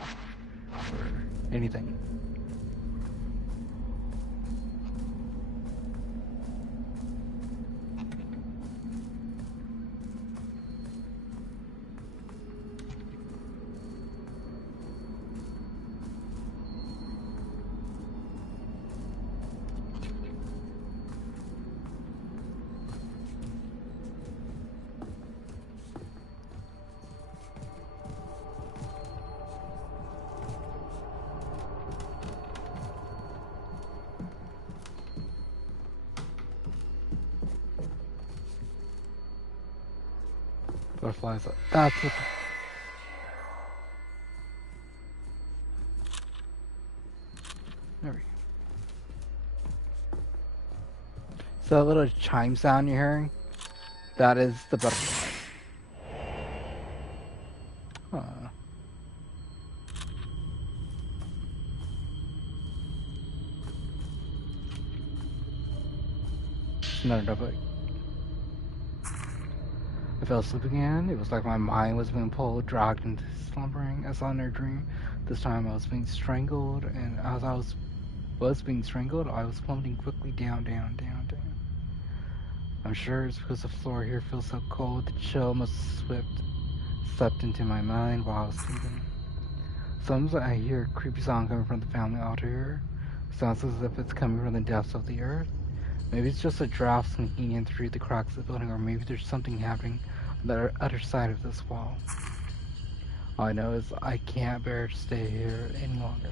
Or anything. Butterflies. That's what. There we go. So that little chime sound you're hearing, that is the butterfly. Huh. Another notebook. I fell asleep again. It was like my mind was being pulled, dragged into slumbering. I saw in a dream. This time I was being strangled, and as I was being strangled, I was plummeting quickly down, down, down, down. I'm sure it's because the floor here feels so cold. The chill must have swept into my mind while I was sleeping. Sometimes I hear a creepy song coming from the family altar here. Sounds as if it's coming from the depths of the earth. Maybe it's just a draft sneaking in through the cracks of the building, or maybe there's something happening on the other side of this wall. All I know is I can't bear to stay here any longer.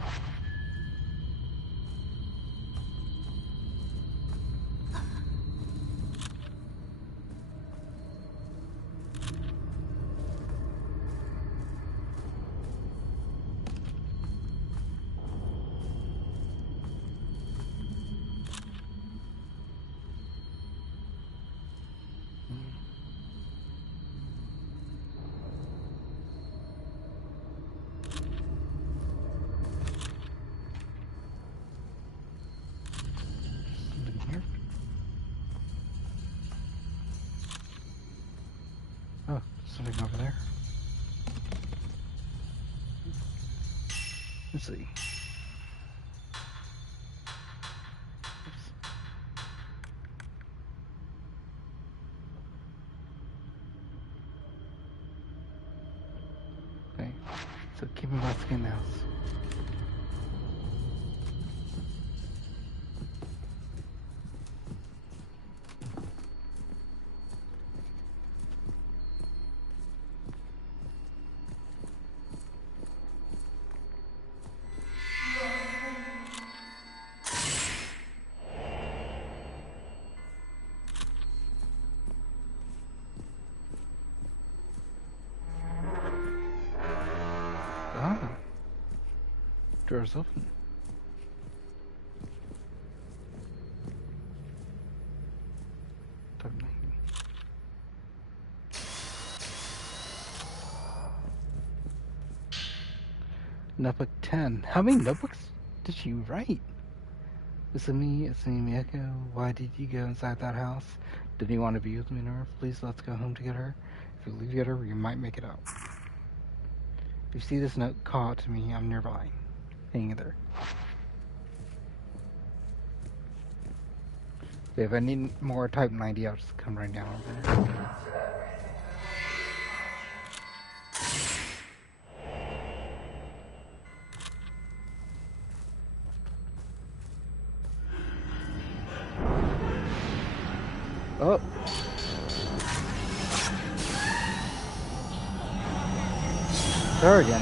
Something here? Oh, something over there. Let's see. Oops. Okay, so keep investigating the house. Ah, door's open. Tab 90. Notebook 10. How many notebooks did she write? It's me, Miyako. Why did you go inside that house? Did you want to be with me, Nora? Please, let's go home together. If you leave together, you might make it out. If you see this note, call it to me. I'm nearby. Hang in there. Okay, if I need more type 90, I'll just come right down over there. Oh! There again.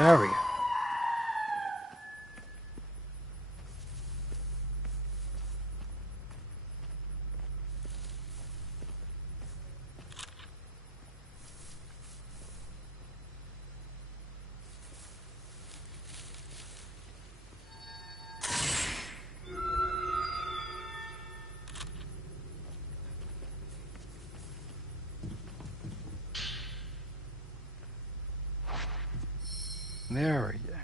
There we go. There we go.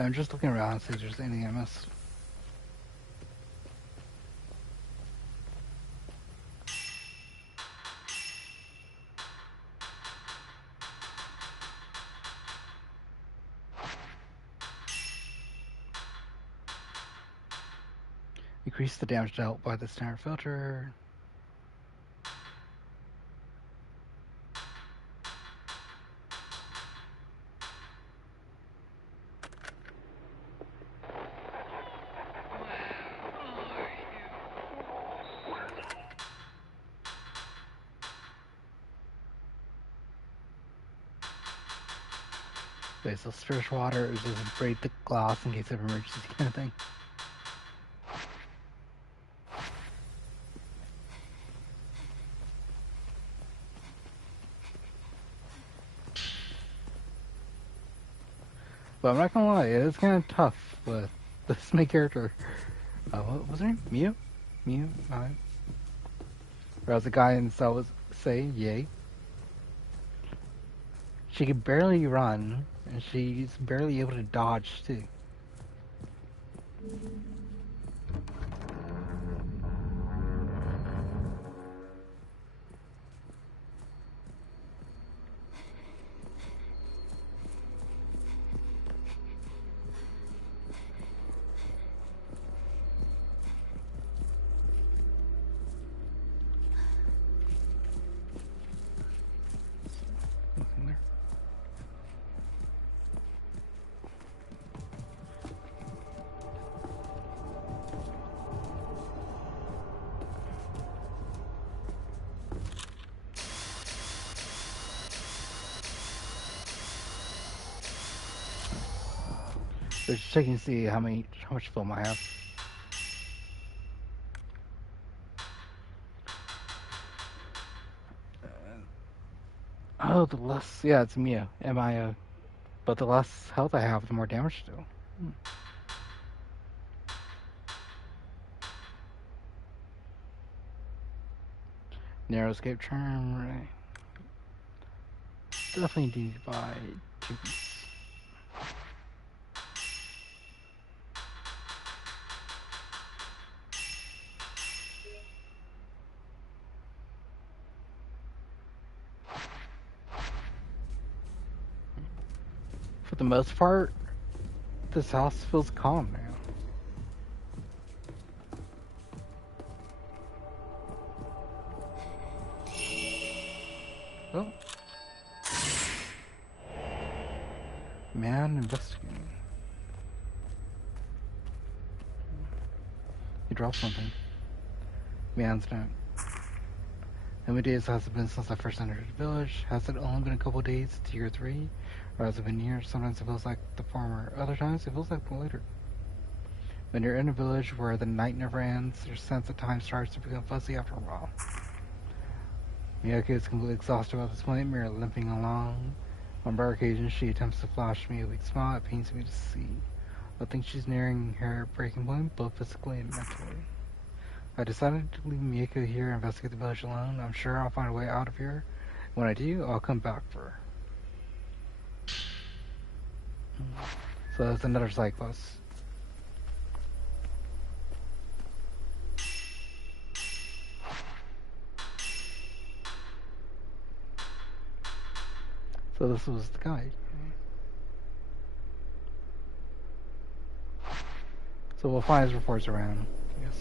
I'm just looking around to see if there's anything I missed. Increase the damage dealt by the standard filter. Okay, so splash water is just break the glass in case of emergency kind of thing. But I'm not gonna lie, it is kind of tough with this main character. What was her name? Mew? Mew? Or as the guy in the cell was saying, yay. She can barely run, and she's barely able to dodge too. Nothing there. So just checking to see how much film I have. Oh, the less, yeah, it's Mio, M-I-O. But the less health I have, the more damage to do. Narrow escape charm, right. Definitely need to buy 2 pieces. For the most part, this house feels calm now. Oh. Man investigating. He dropped something. Man's note. How many days has it been since I first entered the village? Has it only been a couple days to year 3? Or has it been years? Sometimes it feels like the former. Other times it feels like the later. When you're in a village where the night never ends, your sense of time starts to become fuzzy after a while. Miyako is completely exhausted at this point, merely limping along. On rare occasions, she attempts to flash me a weak smile. It pains me to see. I think she's nearing her breaking point, both physically and mentally. I decided to leave Miyako here and investigate the village alone. I'm sure I'll find a way out of here. When I do, I'll come back for her. So that's another side quest. So this was the guide. So we'll find his reports around, I guess.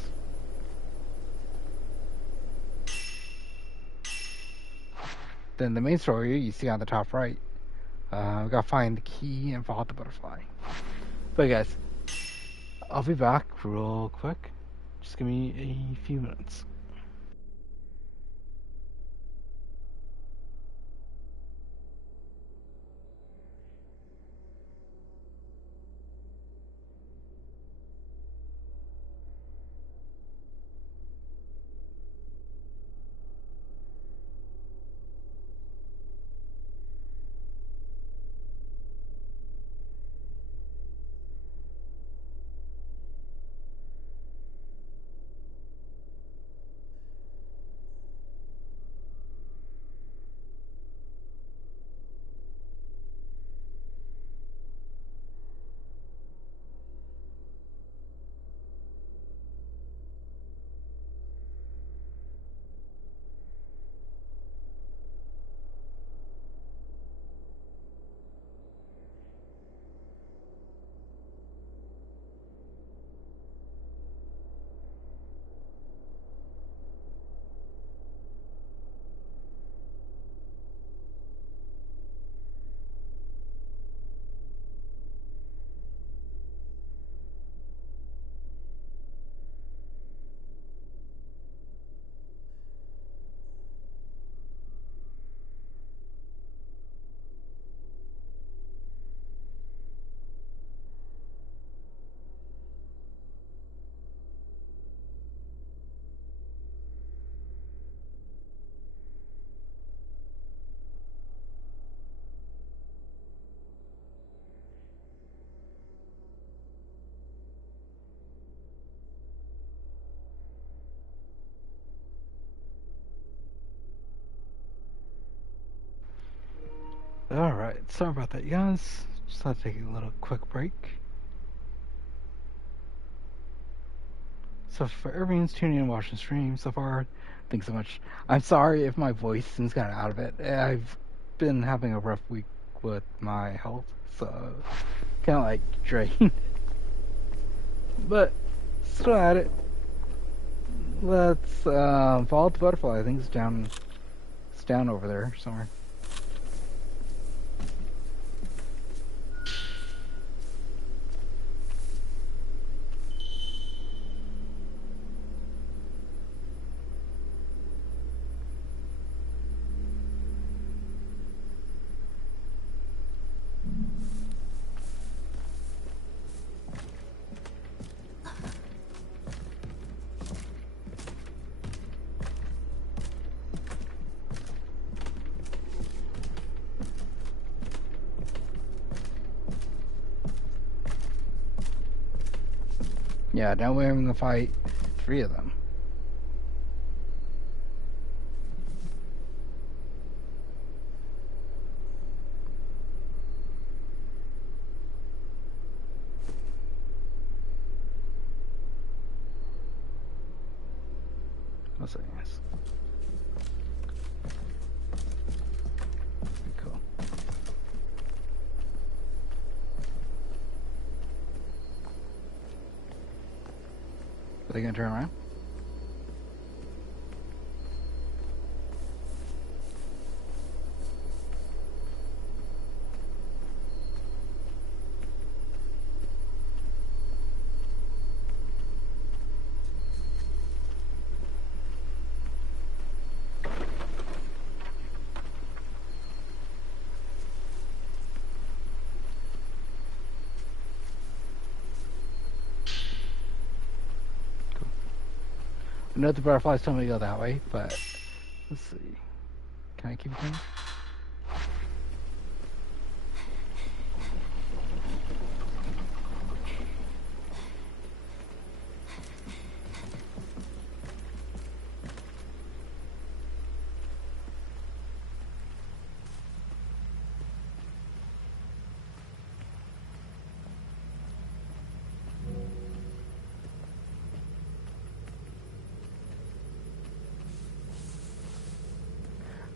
Then the main story you see on the top right. We gotta find the key and follow the butterfly. But guys, I'll be back real quick. Just give me a few minutes. Alright, sorry about that, guys. Just had to take a little quick break. So for everyone's tuning in and watching the stream so far, thanks so much. I'm sorry if my voice seems kind of out of it. I've been having a rough week with my health, so kind of like drained. But still at it. Let's follow the butterfly. I think it's down. It's down over there somewhere. Yeah, now we're going to fight 3 of them. What's that, guys? Cool. Are they going to turn around? I know the butterflies told me to go that way, but let's see. Can I keep going?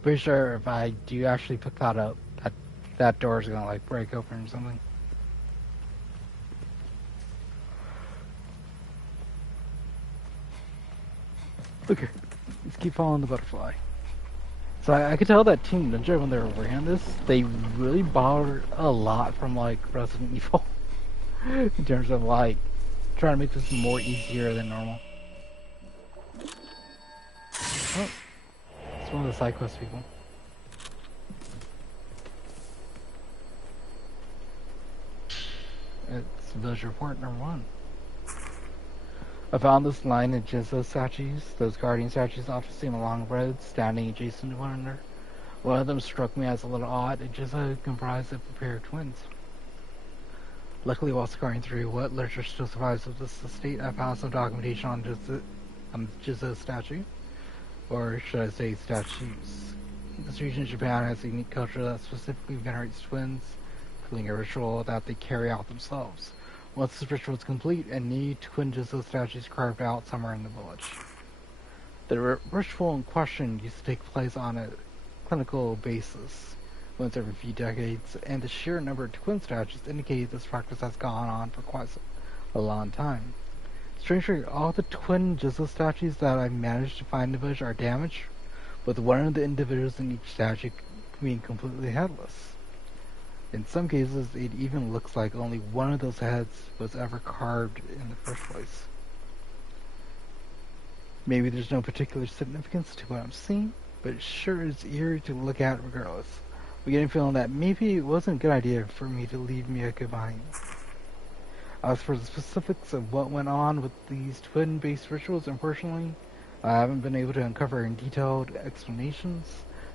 Pretty sure if I do actually pick that up, that door's gonna like break open or something. Okay, let's keep following the butterfly. So I could tell that Team Ninja, when they were working on this, they really borrowed a lot from like Resident Evil in terms of like trying to make this more easier than normal. Oh, it's one of the side quest people. It's Village Report #1. I found this line of Jizzo statues. Those guardian statues often seem along roads, standing adjacent to one another. One of them struck me as a little odd. It just comprised of a pair of twins. Luckily, while scouring through what literature still survives of this estate, I found some documentation on Jizzo statue, or should I say statues. This region of Japan has a unique culture that specifically venerates twins, including a ritual that they carry out themselves. Once this ritual is complete, a new twin Jizzo statue is carved out somewhere in the village. The ritual in question used to take place on a clinical basis once every few decades, and the sheer number of twin statues indicate this practice has gone on for quite a long time. Strangely, all the twin Jizzo statues that I managed to find in the village are damaged, with one of the individuals in each statue being completely headless. In some cases, it even looks like only one of those heads was ever carved in the first place. Maybe there's no particular significance to what I'm seeing, but it sure is eerie to look at regardless. I'm getting a feeling that maybe it wasn't a good idea for me to leave Miyako behind. As for the specifics of what went on with these twin-based rituals, unfortunately, I haven't been able to uncover any detailed explanations.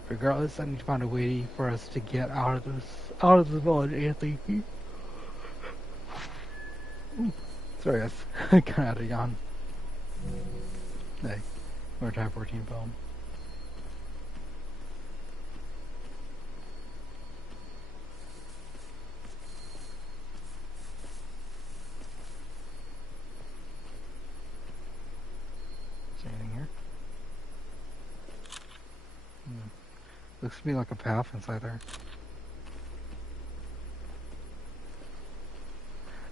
Regardless, I need to find a way for us to get out of the village ASAP. Sorry guys, I kinda had a yawn. Hey, we're type 14 film. Is there anything here? Looks to me like a path inside there.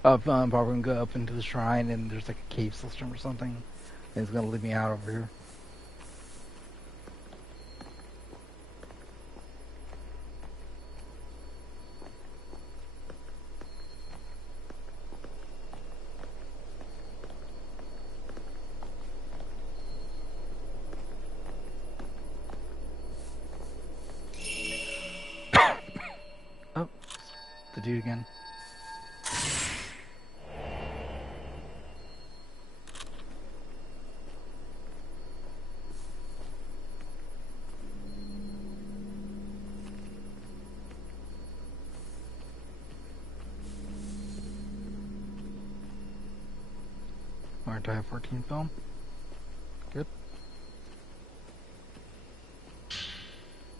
I'm probably gonna go up into the shrine and there's like a cave system or something. And it's gonna lead me out over here. Oh, the dude again. Aren't I a 14 film? Good.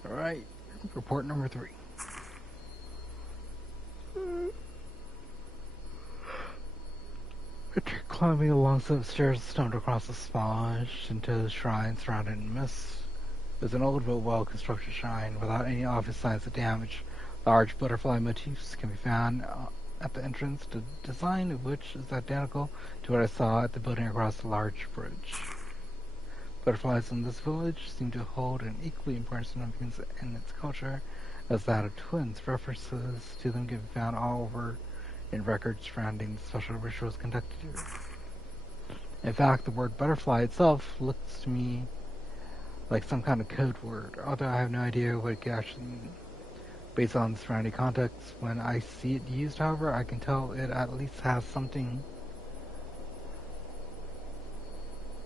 Alright, report number 3. After climbing along some stairs, stumbled across a sponge into the shrine surrounded in mist. It was an old but well-constructed shrine without any obvious signs of damage. Large butterfly motifs can be found at the entrance, the design of which is identical to what I saw at the building across the large bridge. Butterflies in this village seem to hold an equally important significance in its culture as that of twins. References to them can be found all over in records surrounding the special rituals conducted here. In fact, the word butterfly itself looks to me like some kind of code word, although I have no idea what it could actually mean. Based on the surrounding context, when I see it used, however, I can tell it at least has something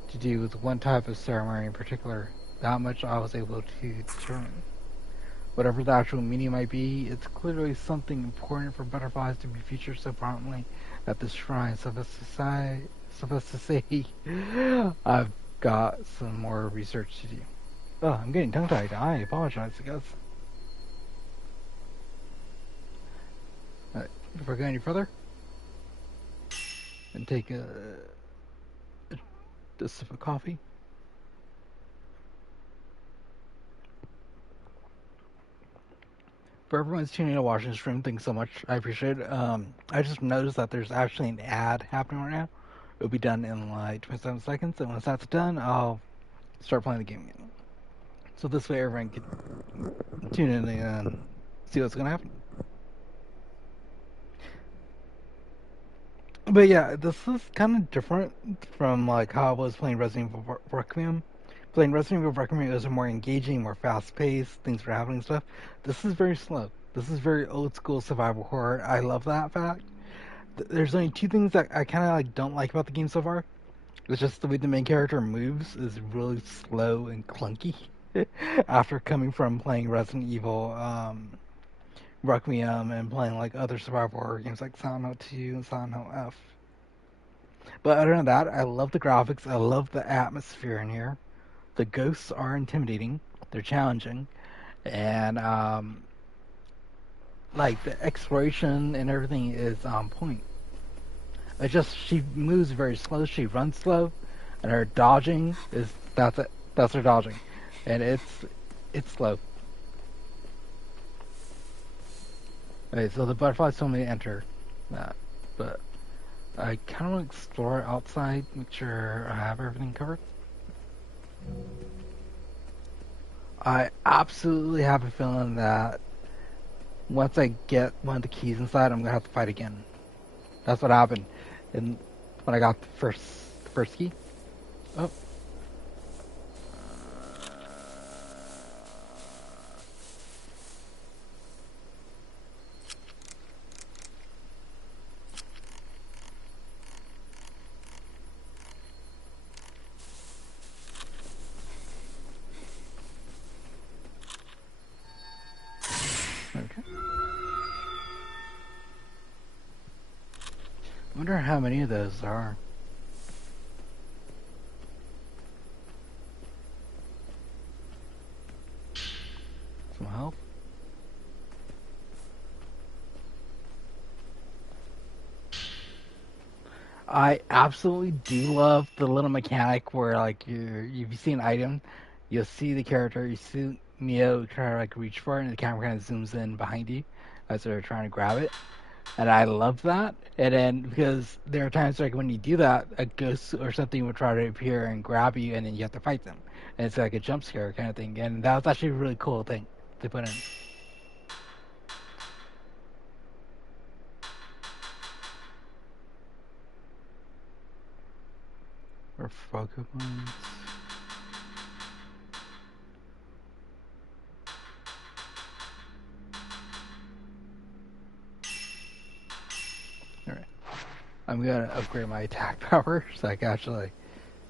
to do with one type of ceremony in particular. That much I was able to determine. Whatever the actual meaning might be, it's clearly something important for butterflies to be featured so prominently at this shrine. Suffice to say, I've got some more research to do. Oh, I'm getting tongue-tied. I apologize, I guess. Before I go any further, and take a sip of coffee. For everyone who's tuning in to watch this stream, thanks so much. I appreciate it. I just noticed that there's actually an ad happening right now. It'll be done in like 27 seconds, and once that's done, I'll start playing the game again. So this way everyone can tune in and see what's gonna happen. But yeah, this is kind of different from like how I was playing Resident Evil Requiem. Playing Resident Evil Requiem was more engaging, more fast-paced, things were happening and stuff. This is very slow. This is very old school survival horror. I love that fact. There's only two things that I kind of like don't like about the game so far. It's just the way the main character moves is really slow and clunky. After coming from playing Resident Evil Requiem and playing like other survival horror games like Silent Hill 2 and Silent Hill F. But other than that, I love the graphics. I love the atmosphere in here. The ghosts are intimidating. They're challenging, and like the exploration and everything is on point. It's just she moves very slow. She runs slow, and her dodging is that's it. That's her dodging, and it's slow. Okay, so the butterflies told me to enter that, but I kind of want to explore outside, make sure I have everything covered. I absolutely have a feeling that once I get one of the keys inside, I'm gonna have to fight again. That's what happened, and when I got the first key. Oh, okay. I wonder how many of those there are. Some help. I absolutely do love the little mechanic where like you see an item, you'll see the character, you see Neo try to like reach for it, and the camera kind of zooms in behind you as they're trying to grab it, and I love that. And then because there are times like when you do that, a ghost or something will try to appear and grab you, and then you have to fight them, and it's like a jump scare kind of thing, and that was actually a really cool thing to put in. Or focus points. All right. I'm gonna upgrade my attack power so I can actually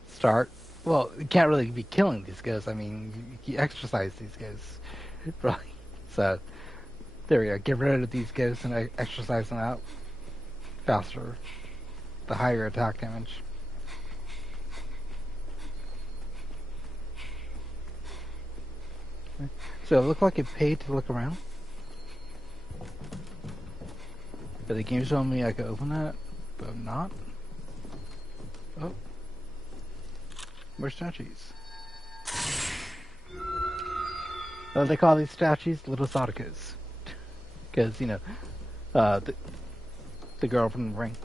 start. Well, you can't really be killing these ghosts. I mean, you exercise these ghosts, right? So there we go. Get rid of these ghosts and exercise them out faster. The higher attack damage. Okay. So it looked like it paid to look around, but the game's showing me I could open that, but I'm not. Oh, more statues. Oh, they call these statues little Sadakos. Because, you know, uh, the, the girl from the ring.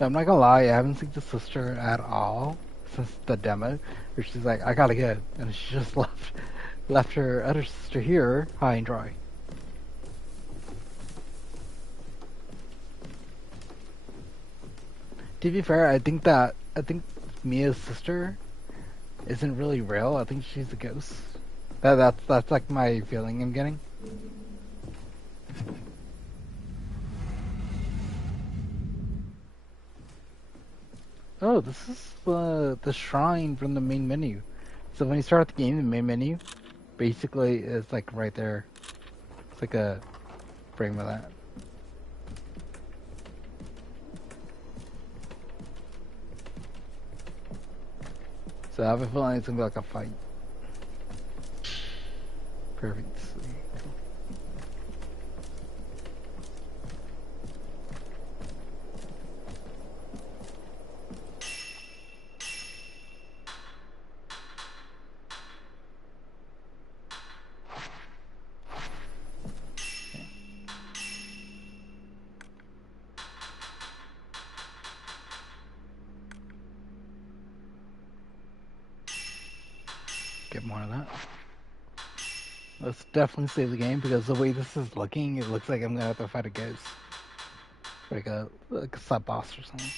I'm not gonna lie, I haven't seen the sister at all since the demo, where she's like, I gotta go. And she just left her other sister here high and dry. To be fair, I think Mia's sister isn't really real. I think she's a ghost. That's like my feeling I'm getting. Oh, this is the shrine from the main menu. So when you start the game, the main menu basically is like right there. It's like a frame of that. So I have a feeling it's gonna be like a fight. Perfect. get more of that. Let's definitely save the game because the way this is looking, it looks like I'm gonna have to fight a ghost. Like a sub boss or something.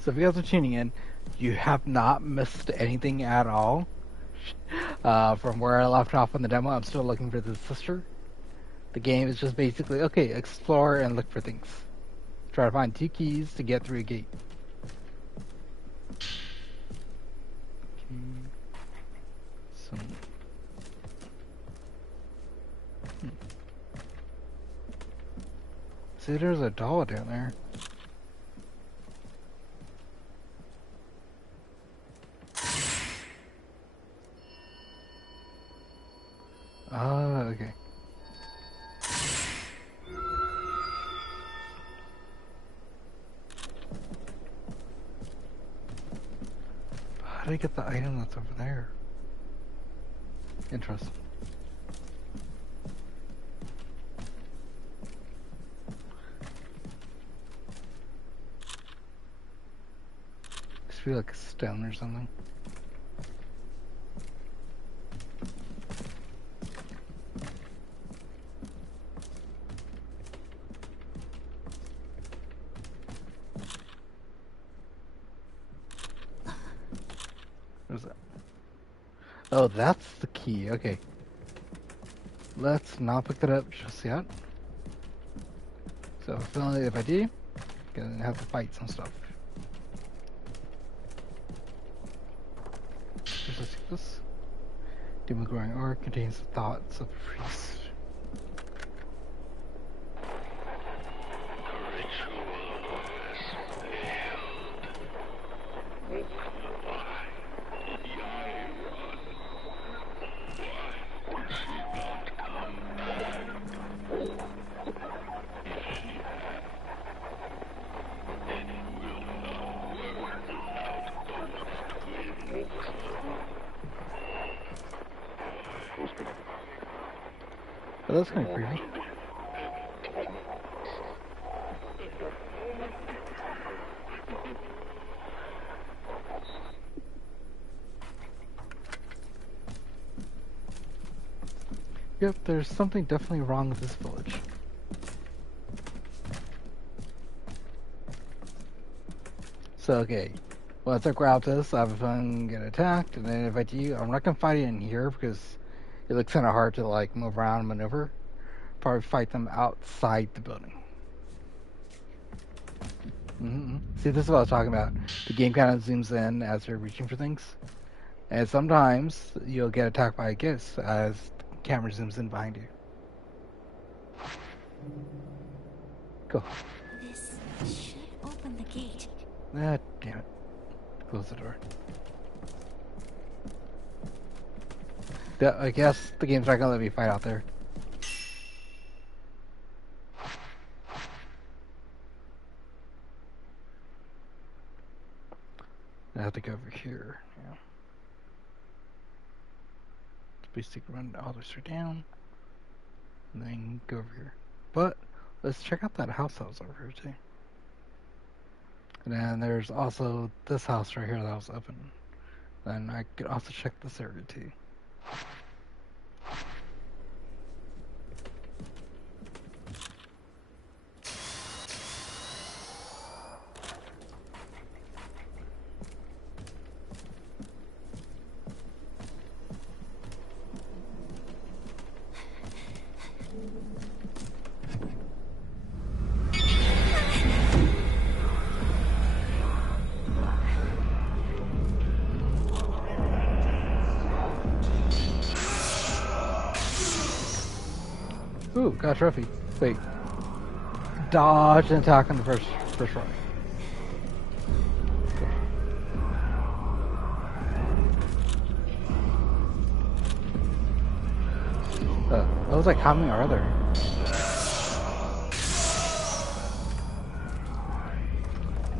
So if you guys are tuning in, you have not missed anything at all. From where I left off in the demo, I'm still looking for the sister. The game is just basically, okay, explore and look for things. Try to find 2 keys to get through a gate. Okay. So... See, there's a doll down there. Okay. How did I get the item that's over there? Interesting. Just feel like a stone or something. What is that? Oh, that's the key. Okay. Let's not pick that up just yet. So if I do, gonna have to fight some stuff. Let's see this. Demon growing ore contains the thoughts of a priest. Oh, that's kind of creepy. Yep, there's something definitely wrong with this village. So, okay. Once I grab this, I have a fun get attacked, and then if I do, I'm not gonna fight it in here because it looks kind of hard to like move around and maneuver. Probably fight them outside the building. See, this is what I was talking about. The game kind of zooms in as you're reaching for things. And sometimes you'll get attacked by a ghost as the camera zooms in behind you. Go. This should open the gate. Ah, damn it. Close the door. I guess the game's not gonna let me fight out there. I have to go over here. Yeah. Basically run all the way down. And then go over here. But let's check out that house that was over here too. And then there's also this house right here that was open. Then I could also check this area too. Ooh, got a trophy. Wait. Dodge and attack on the first run. I was like, how many are there?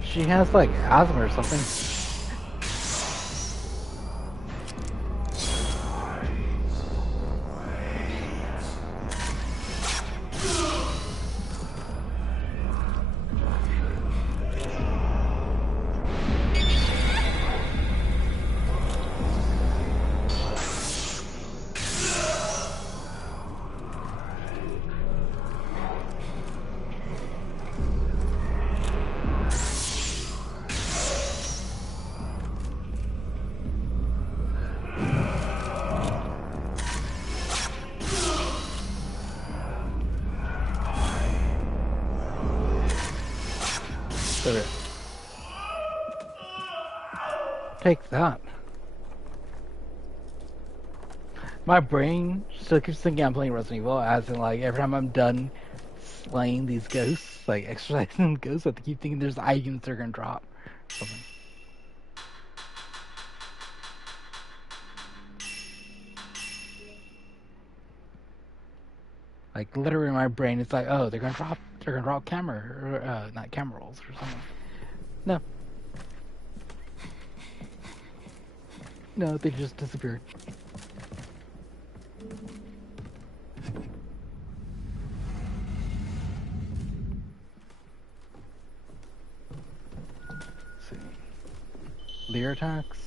She has like asthma or something. Okay. Take that. My brain still keeps thinking I'm playing Resident Evil, as in, like, every time I'm done slaying these ghosts, like, exercising ghosts, I have to keep thinking there's items they're gonna drop. Something. Like, literally in my brain, it's like, oh, they're gonna drop camera, or, not camera rolls or something. No. No, they just disappeared. Let's see. Leer attacks.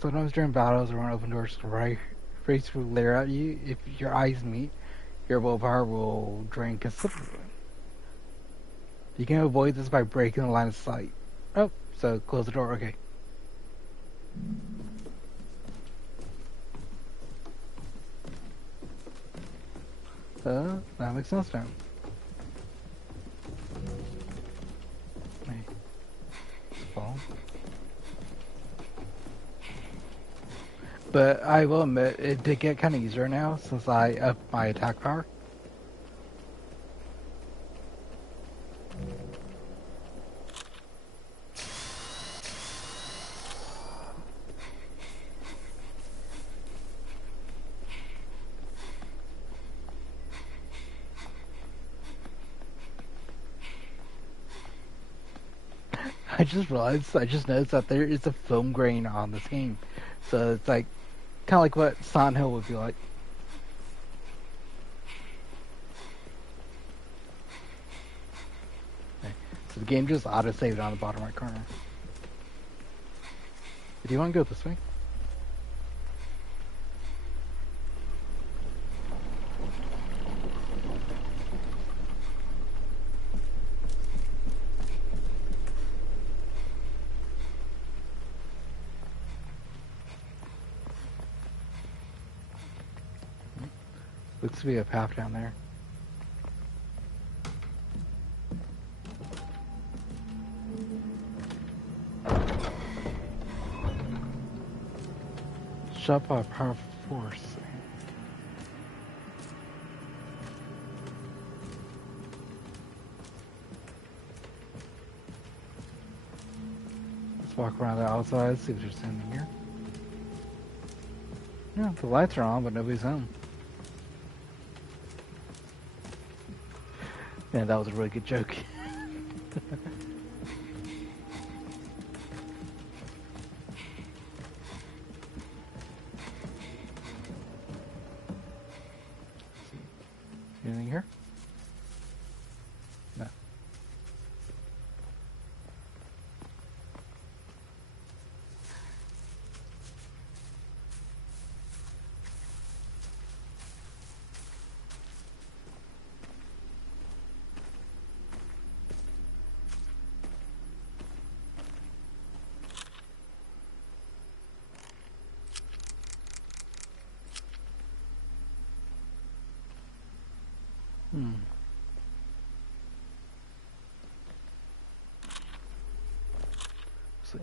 Sometimes during battles around open doors, race will glare at you. If your eyes meet, your willpower will drain considerably. You can avoid this by breaking the line of sight. Oh, so close the door, okay. That makes sense now. Wait. Fall. But I will admit, it did get kind of easier now since I upped my attack power. I just noticed that there is a film grain on this game. So it's like, kind of like what Silent Hill would be like. Okay. So the game just auto-saved on the bottom right corner. Do you want to go this way? Looks to be a path down there. Shut by a powerful force. Let's walk around the outside, see if there's anything here. Yeah, the lights are on, but nobody's home. Man, that was a really good joke. Anything here? No. Hmm. Let's see.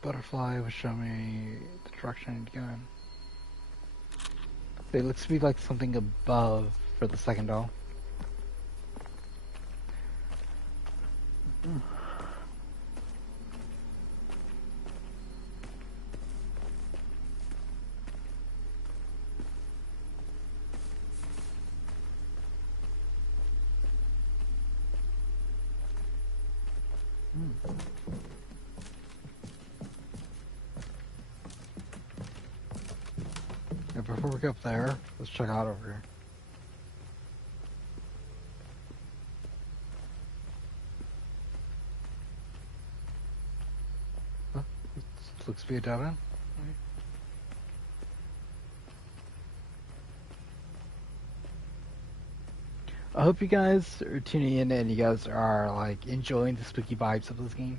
Butterfly will show me the direction I need to go in. It looks to be like something above for the second doll. Yeah, before we go up there, let's check out over here. Huh? This looks to be a dead end. I hope you guys are tuning in and you guys are like enjoying the spooky vibes of this game.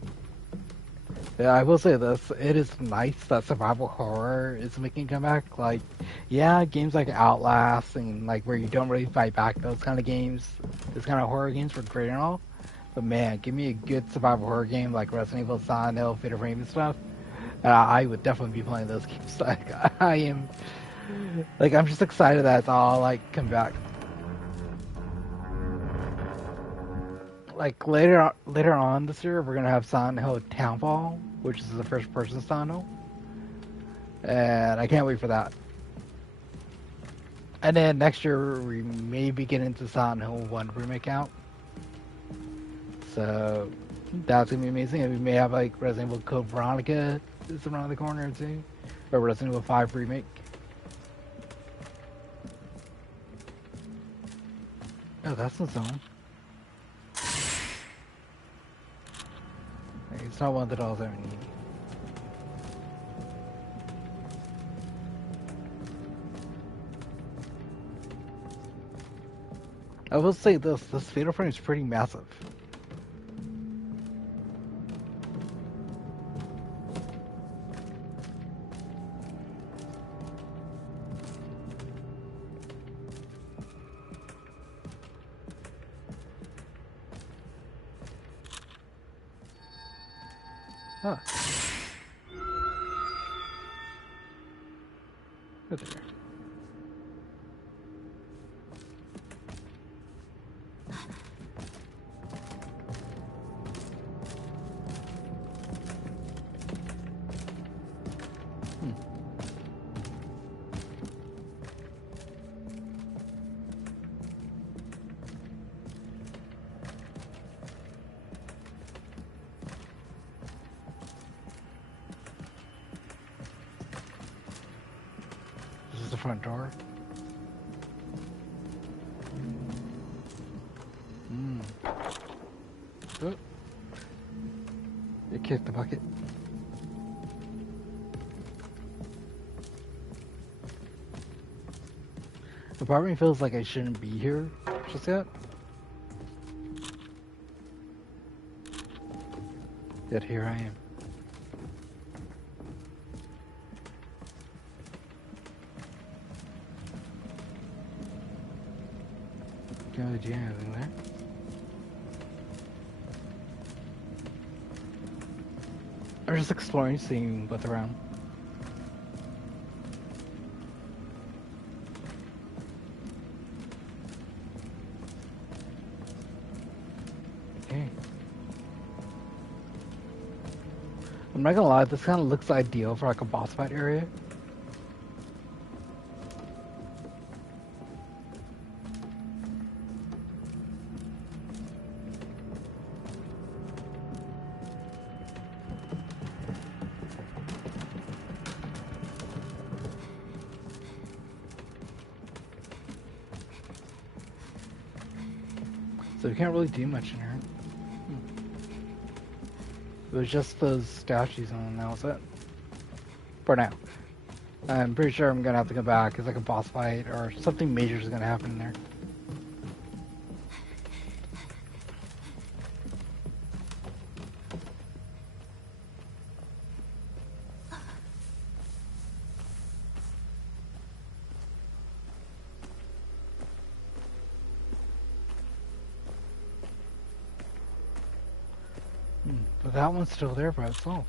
Yeah, I will say this. It is nice that survival horror is making a comeback. Like, yeah, games like Outlast and like where you don't really fight back, those kind of games, those kind of horror games were great and all. But man, give me a good survival horror game like Resident Evil, Silent Hill, Fatal Frame and stuff. I would definitely be playing those games. Like, I am, like, I'm just excited that it's all like come back. Like later on this year, we're gonna have Silent Hill Townfall, which is the first person Silent Hill, and I can't wait for that. And then next year we may be getting into Silent Hill 1 remake out. So that's gonna be amazing. And we may have like Resident Evil Code Veronica is around the corner too. Or Resident Evil 5 remake. Oh, that's the zone. It's not one of the dolls I need. I will say this Fatal Frame is pretty massive. Huh. Good there. This is the front door. Oh. It kicked the bucket. The part of me feels like I shouldn't be here just yet. Yet here I am. Can't really do anything there. I'm just exploring, seeing what's around. Okay. I'm not gonna lie, this kind of looks ideal for like a boss fight area. So we can't really do much in here. It was just those statues and that was it. For now. I'm pretty sure I'm gonna have to go back. It's like a boss fight or something major is gonna happen in there. But that one's still there by itself.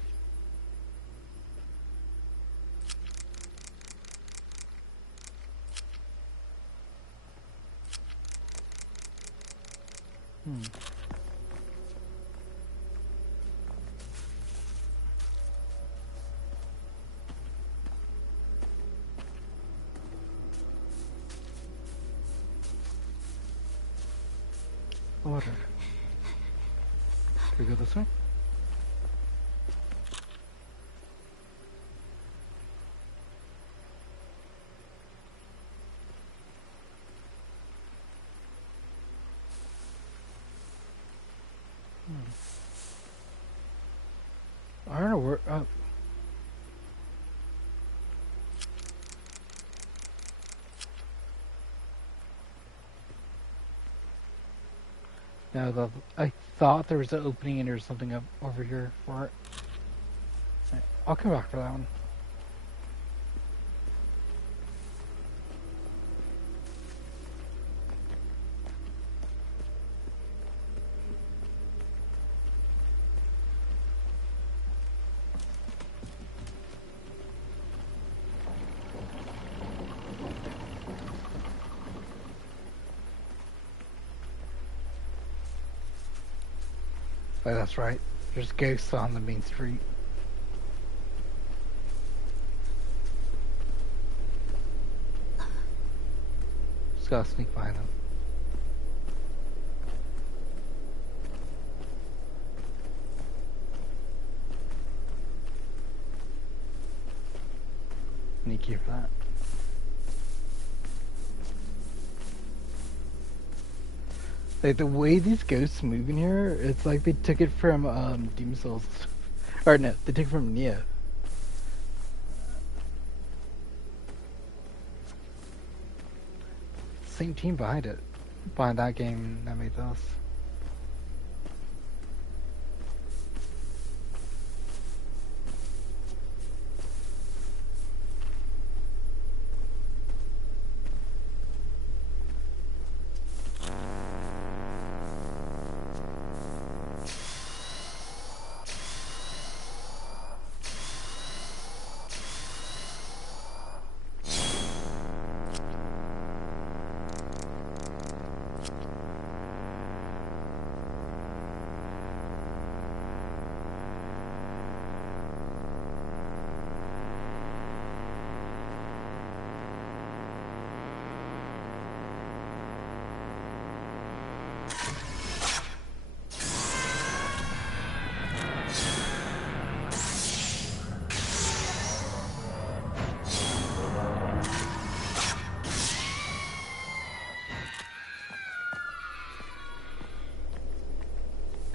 Order. Can we go this way? I don't know where. No, I thought there was an opening and there's something up over here for it. I'll come back for that one. Oh, that's right. There's ghosts on the main street. Just gotta sneak behind them. Need key for that. Like the way these ghosts move in here, it's like they took it from Demon Souls, or no, they took it from Nia. Same team behind it, behind that game that made this.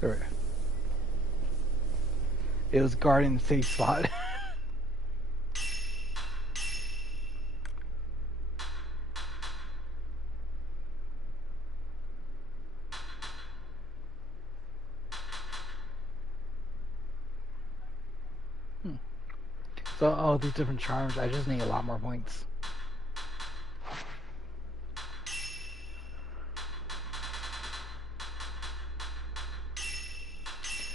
Correct. It was guarding the safe spot. So all these different charms, I just need a lot more points.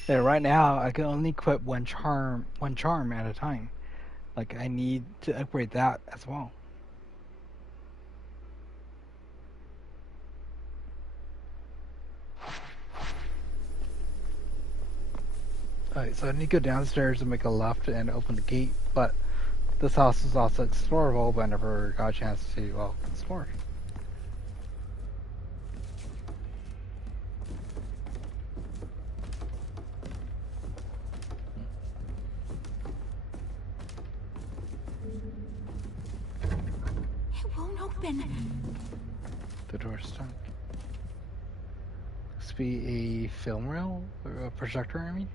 Yeah, right now I can only equip one charm at a time. Like I need to upgrade that as well. Alright, so I need to go downstairs and make a left and open the gate, but this house is also explorable, but I never got a chance to, well, explore. It won't open. The door's stuck. This be a film reel? Or a projector, I mean?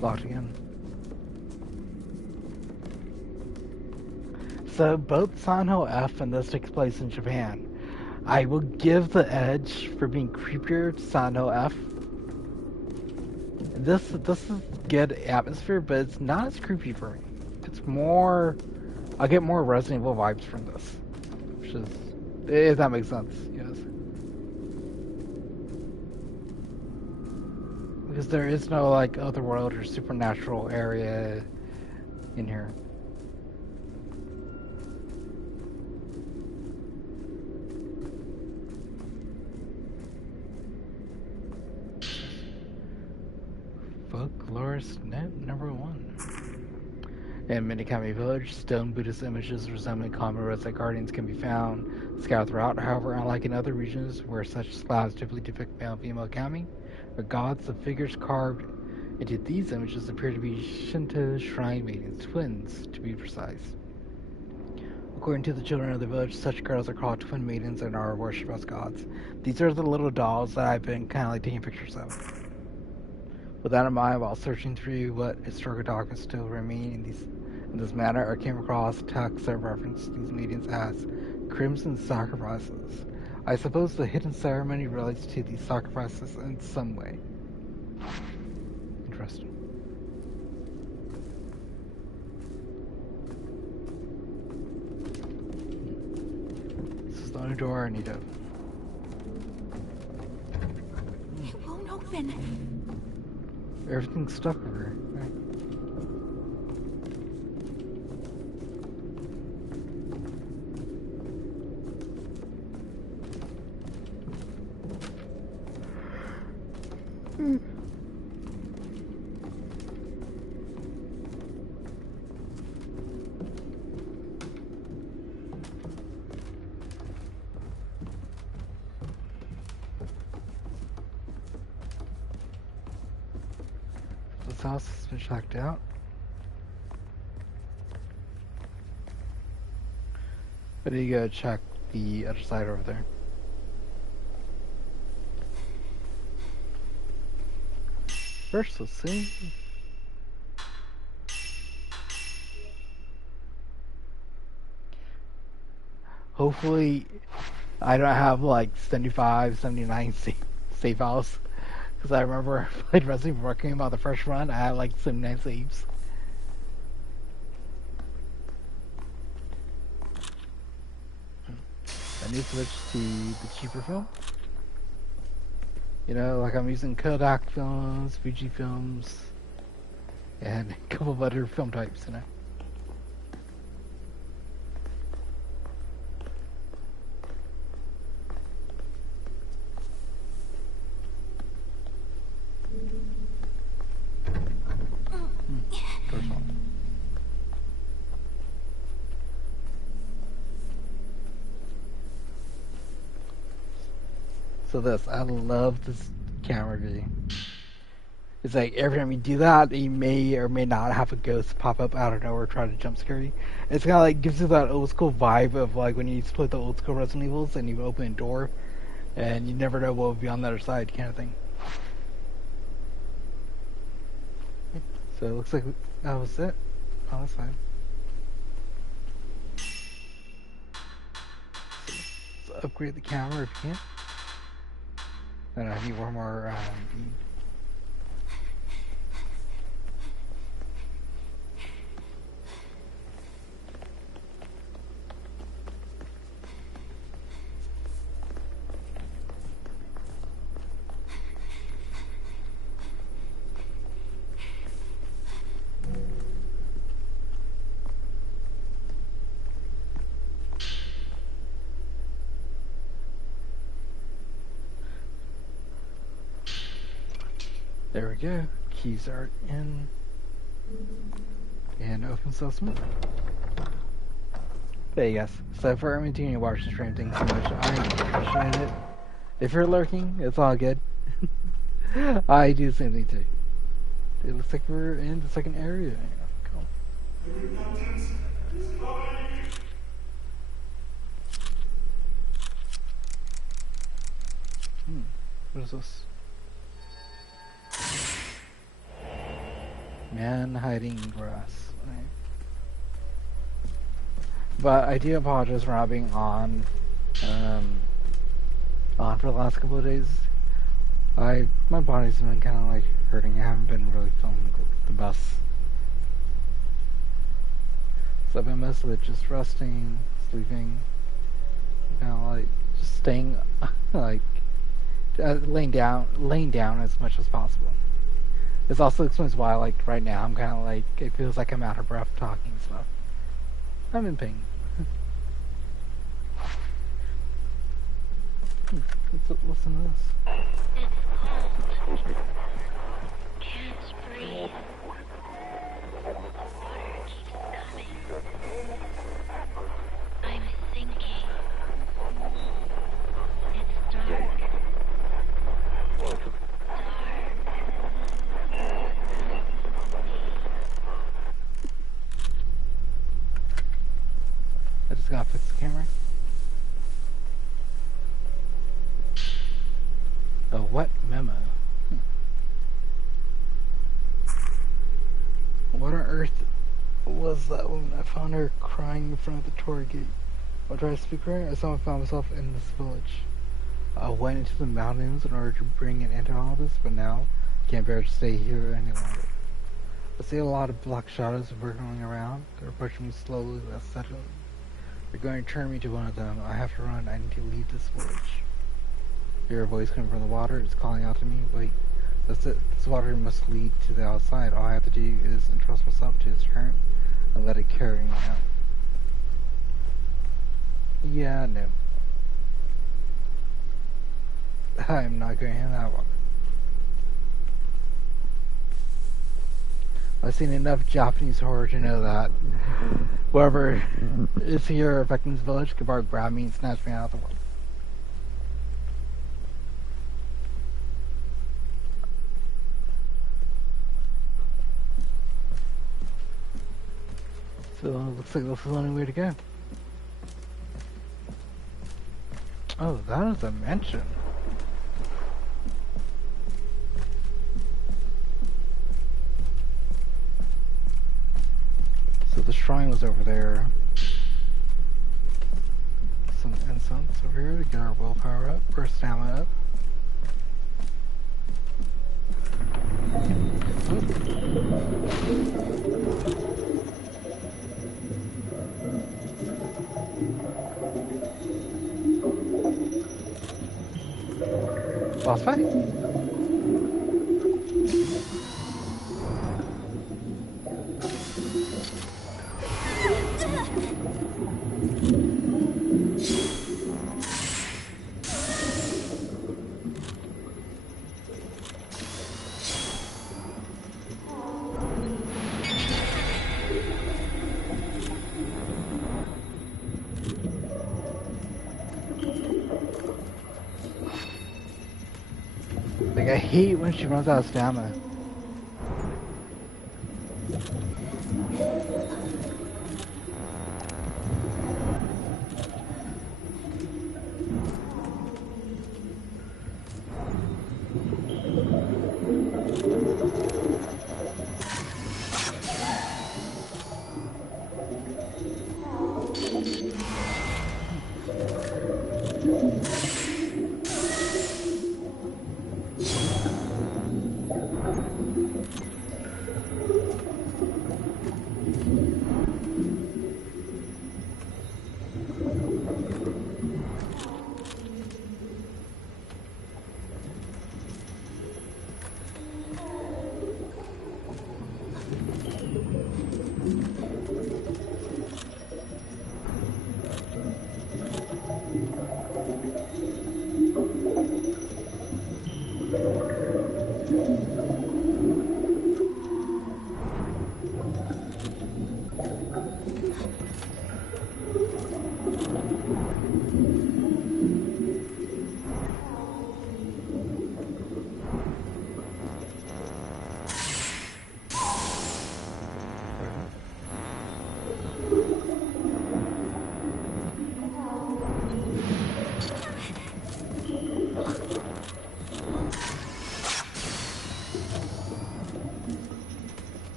Locked again. So both Silent Hill F and this takes place in Japan. I will give the edge for being creepier to Silent Hill F. This is good atmosphere, but it's not as creepy for me. It's more, I get more Resident Evil vibes from this, which is, if that makes sense, yes. Because there is no like otherworld or supernatural area in here. Folklorist note number 1. In Minikami Village, stone Buddhist images resembling common roadside guardians can be found scattered throughout. However, unlike in other regions where such slabs typically depict male and female kami or gods, the figures carved Indeed, these images appear to be Shinto shrine maidens, twins, to be precise. According to the children of the village, such girls are called twin maidens and are worshipped as gods. These are the little dolls that I've been kind of like taking pictures of. With that in mind, while searching through what historical documents still remain in this manner, I came across texts that reference these maidens as crimson sacrifices. I suppose the hidden ceremony relates to these sacrifices in some way. Interesting. This is the only door I need to. It won't open. Everything's stuck over. Right? This house has been checked out. But you go check the other side over there. First, let's see. Hopefully, I don't have like 75, 79 save files. Because I remember I played Resident Evil working about the first run, I had like 79 saves. I need to switch to the cheaper film. You know, like I'm using Kodak films, Fuji films, and a couple of other film types, you know. First one. So this, I love this camera view. It's like every time you do that, you may or may not have a ghost pop up out of nowhere trying to jump scare you. It's kind of like gives you that old school vibe of like when you used to play the old school Resident Evils and you open a door and you never know what will be on the other side, kind of thing. So it looks like that was it on this side. Let's upgrade the camera if you can. And I need one more there we go. Keys are in. And open sesame. There you guys. So for everyone continuing to watch the stream, thanks so much. I appreciate it. If you're lurking, it's all good. I do the same thing too. It looks like we're in the second area. Cool. What is this? Man hiding in grass. Right. But I do apologize for not being on for the last couple of days. My body's been kind of like hurting. I haven't been really feeling the best. So I've been mostly just resting, sleeping, kind of like just staying, like laying down as much as possible. This also explains why, like, right now I'm kind of like, it feels like I'm out of breath talking and stuff. I'm in pain. Let's listen to this. It's cold. Can't breathe. Water keeps coming. I'm sinking. It's dark. Dark. I just gotta fix the camera. A wet memo. What on earth was that woman? I found her crying in front of the torii gate. I tried to speak to her. I somehow found myself in this village. I went into the mountains in order to bring an end to all this, but now I can't bear to stay here any longer. I see a lot of black shadows whirling around. They're approaching me slowly but steadily. They're going to turn me to one of them. I have to run. I need to leave this village. I hear a voice coming from the water. It's calling out to me. Wait, that's it. This water must lead to the outside. All I have to do is entrust myself to its current and let it carry me out. Yeah, no. I'm not going in that water. I've seen enough Japanese horror to know that whoever is here affecting this village could probably grab me and snatch me out of the water. So it looks like this is the only way to go. Oh, that is a mansion. So the shrine was over there. Some incense over here to get our willpower up, or stamina up. Boss fight. Like, I hate when she runs out of stamina.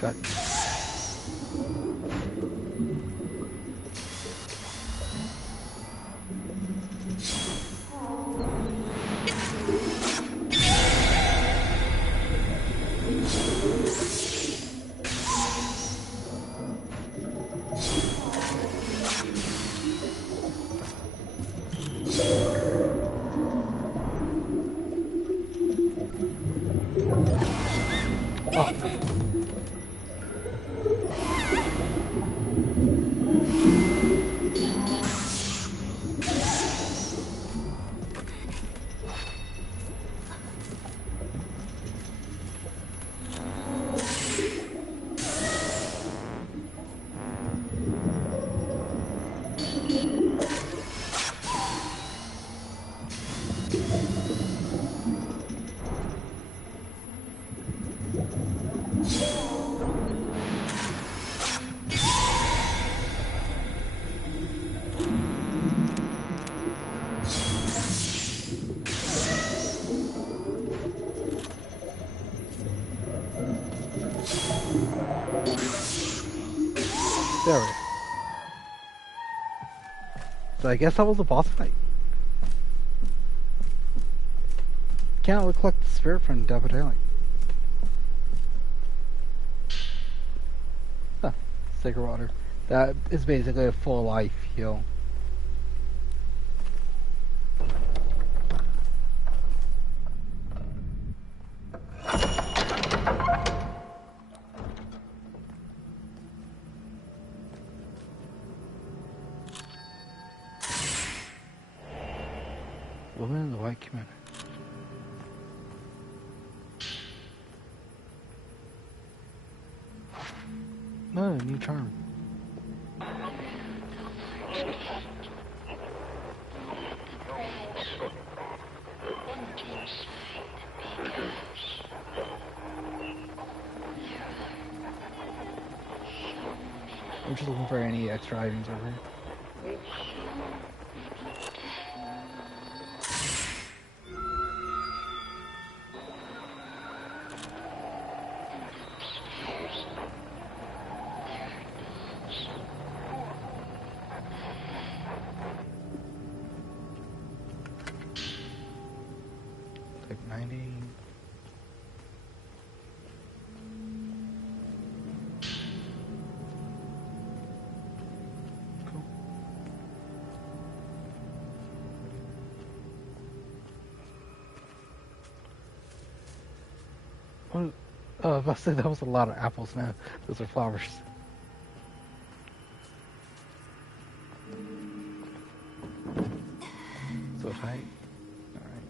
Got There we go. So I guess that was a boss fight. Can't look like the spirit from Dead by Daylight. Huh. Sacred water. That is basically a full life heal. Woman in the white kimono. No, new charm. I'm just looking for any extra items over here. Like 90. Cool. What? Oh, I was about to say that was a lot of apples now. Those are flowers. So tight. Alright.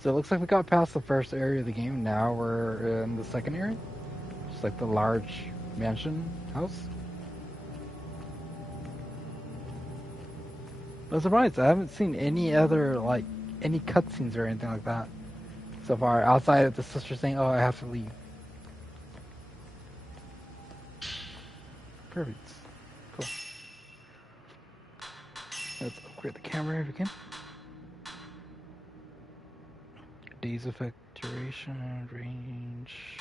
So it looks like we got past the first area of the game. Now we're in the second area. Just like the large mansion house. I'm surprised. I haven't seen any other, like, any cutscenes or anything like that so far, outside of the sister saying, oh, I have to leave. Perfect. Cool. Let's upgrade the camera if we can. Days effect, duration, range.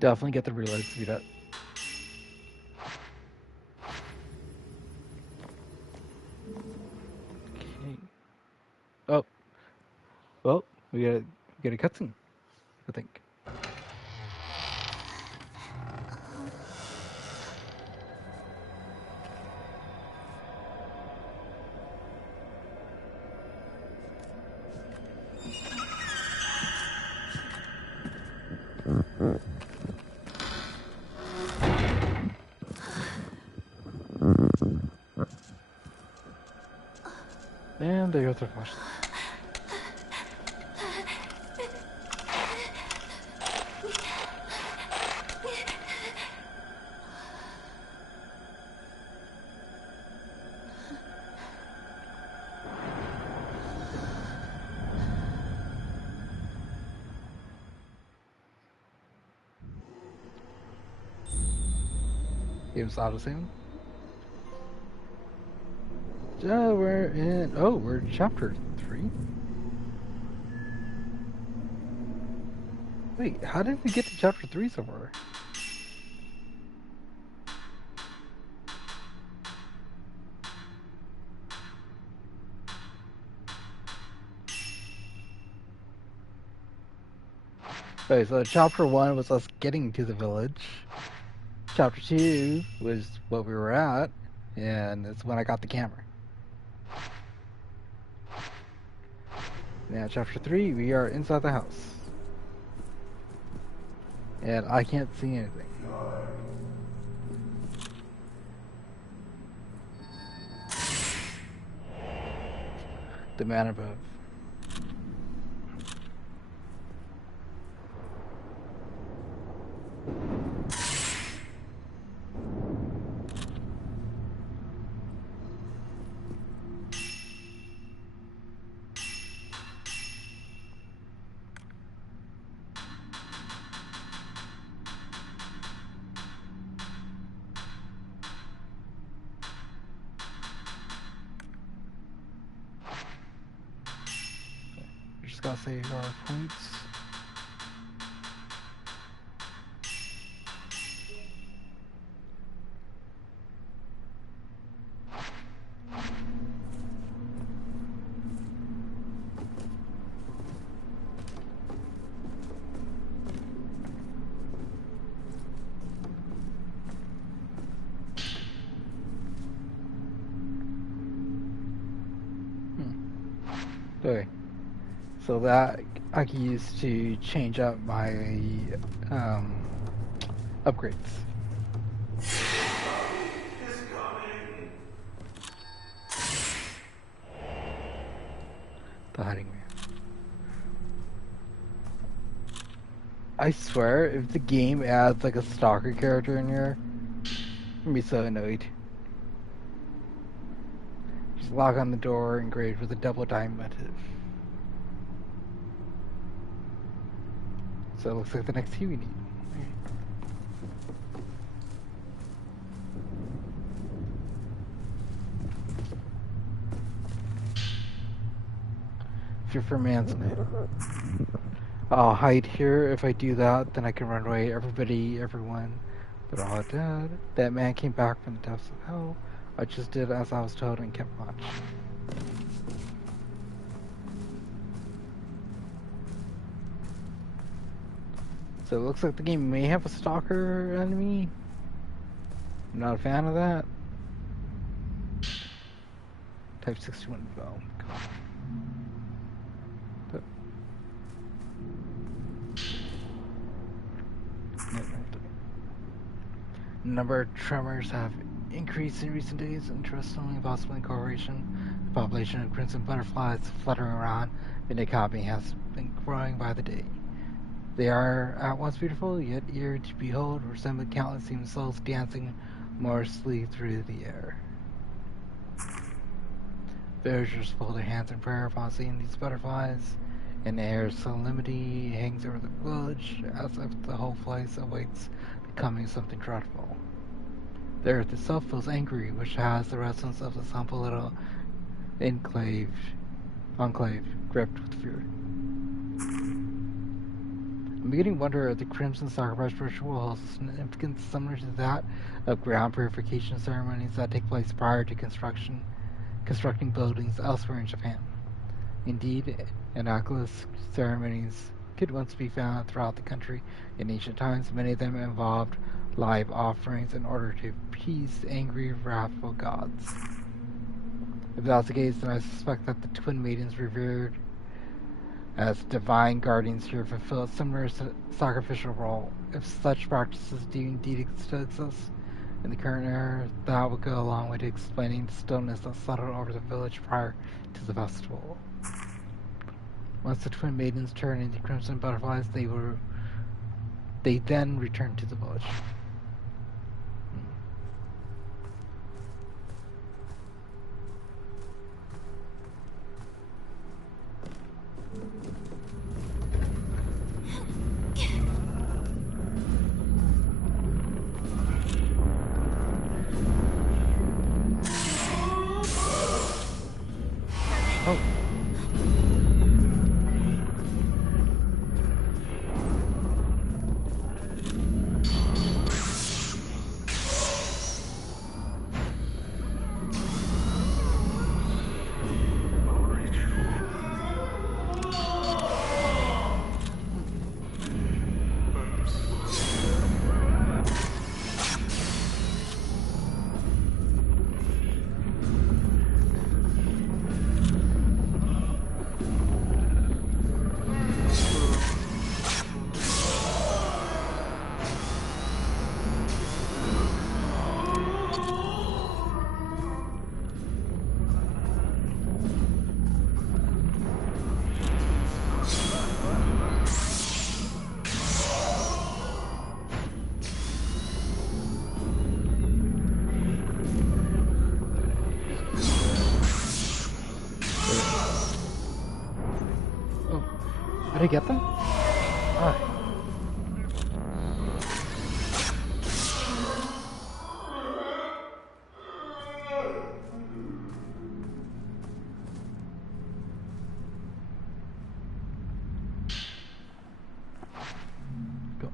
Definitely get the reload speed up. Okay. Oh. Well, we get a cutscene, I think. And there goes the flashlight. Game's auto-saving. Yeah, we're in... Oh, we're in chapter 3? Wait, how did we get to chapter 3 so far? Okay, so chapter 1 was us getting to the village. Chapter 2 was what we were at, and that's when I got the camera. Now, chapter 3, we are inside the house. And I can't see anything. The man above. We just gotta save our points. So that I can use to change up my um, upgrades. The hiding man. I swear, if the game adds like a stalker character in here, I'm gonna be so annoyed. Just lock on the door engraved with a double diamond motif. So it looks like the next key we need. Fear for man's-name. I'll hide here. If I do that, then I can run away. Everybody, everyone, they're all dead. That man came back from the depths of hell. I just did as I was told and kept watch. So it looks like the game may have a stalker enemy. I'm not a fan of that. Type 61 bow. Number of tremors have increased in recent days. Interestingly, possibly in correlation, the population of crimson butterflies fluttering around Minakami has been growing by the day. They are at once beautiful, yet eerie to behold, resembling countless human souls dancing morosely through the air. Villagers fold their hands in prayer upon seeing these butterflies. An air of solemnity hangs over the village, as if the whole place awaits the coming of something dreadful. The earth itself feels angry, which has the resonance of this humble little enclave gripped with fear. I'm beginning to wonder if the Crimson Sacrifice ritual holds a significance similar to that of ground purification ceremonies that take place prior to constructing buildings elsewhere in Japan. Indeed, analogous ceremonies could once be found throughout the country in ancient times. Many of them involved live offerings in order to appease angry, wrathful gods. If that's the case, then I suspect that the twin maidens revered as divine guardians here fulfill a similar sacrificial role. If such practices do indeed still exist in the current era, that would go a long way to explaining the stillness that settled over the village prior to the festival. Once the twin maidens turn into crimson butterflies, they then return to the village. Oh. Did I get them? Ah. Go.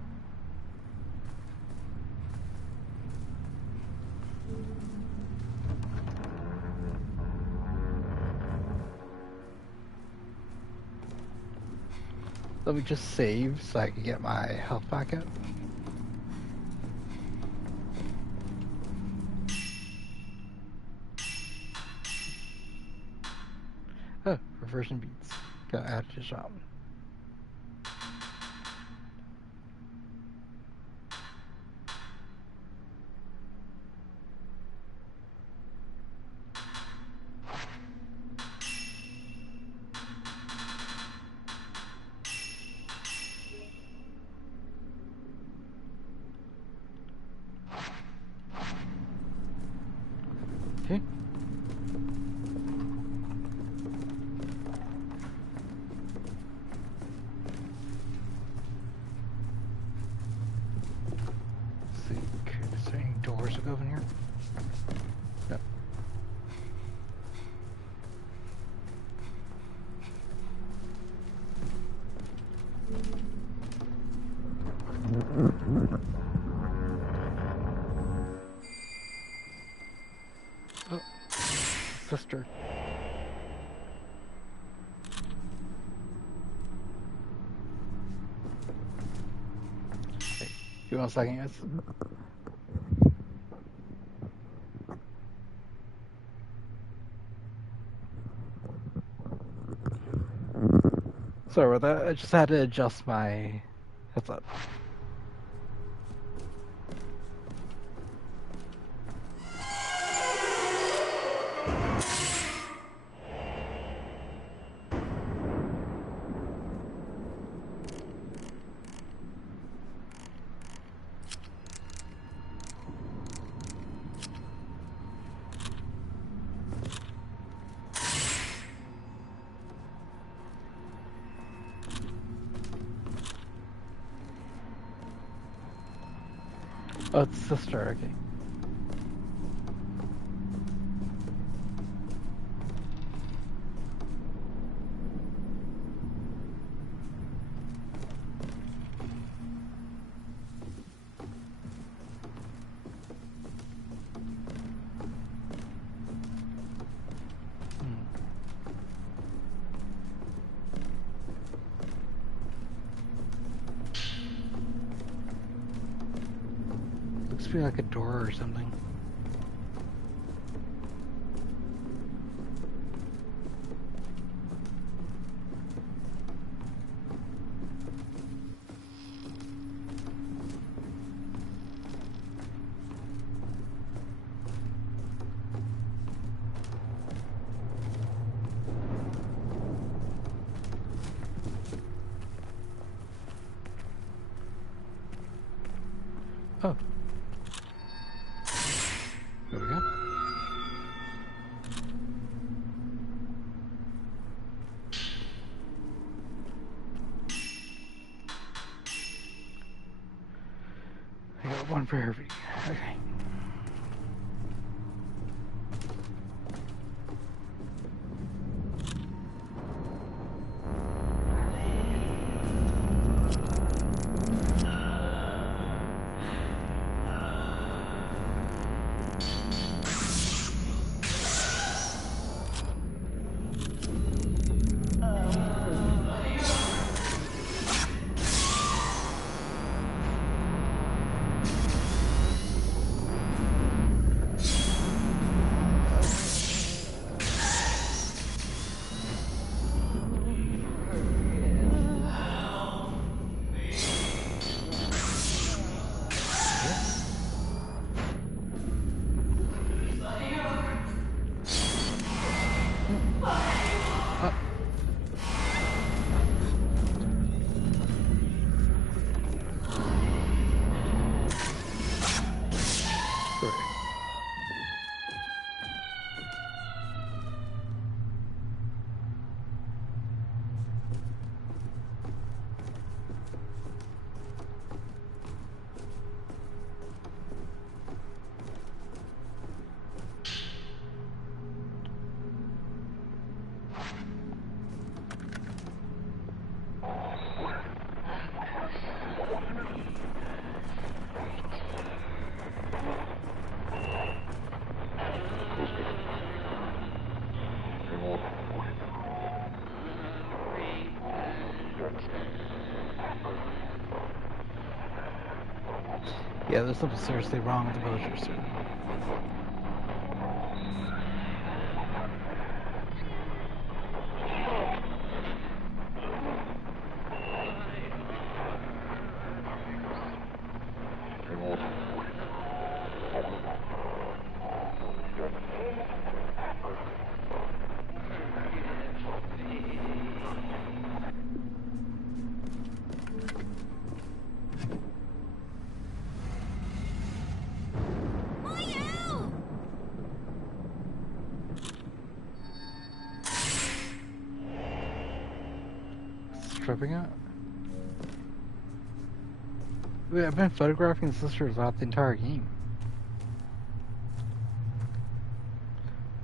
Let me just save so I can get my health back up. Oh, reversion beats. Got added to shop. Okay. Let's see, is there any doors that go in here? Yep. Oh, sister. Hey, give me 1 second, guys. Sorry about that. I just had to adjust my headset. Oh, it's sister, okay. Looks to be like a door or something. Oh. There we go. I got one for every. Okay. Yeah, there's something seriously wrong with the villagers. stripping it? Wait, I've been photographing the sisters throughout the entire game.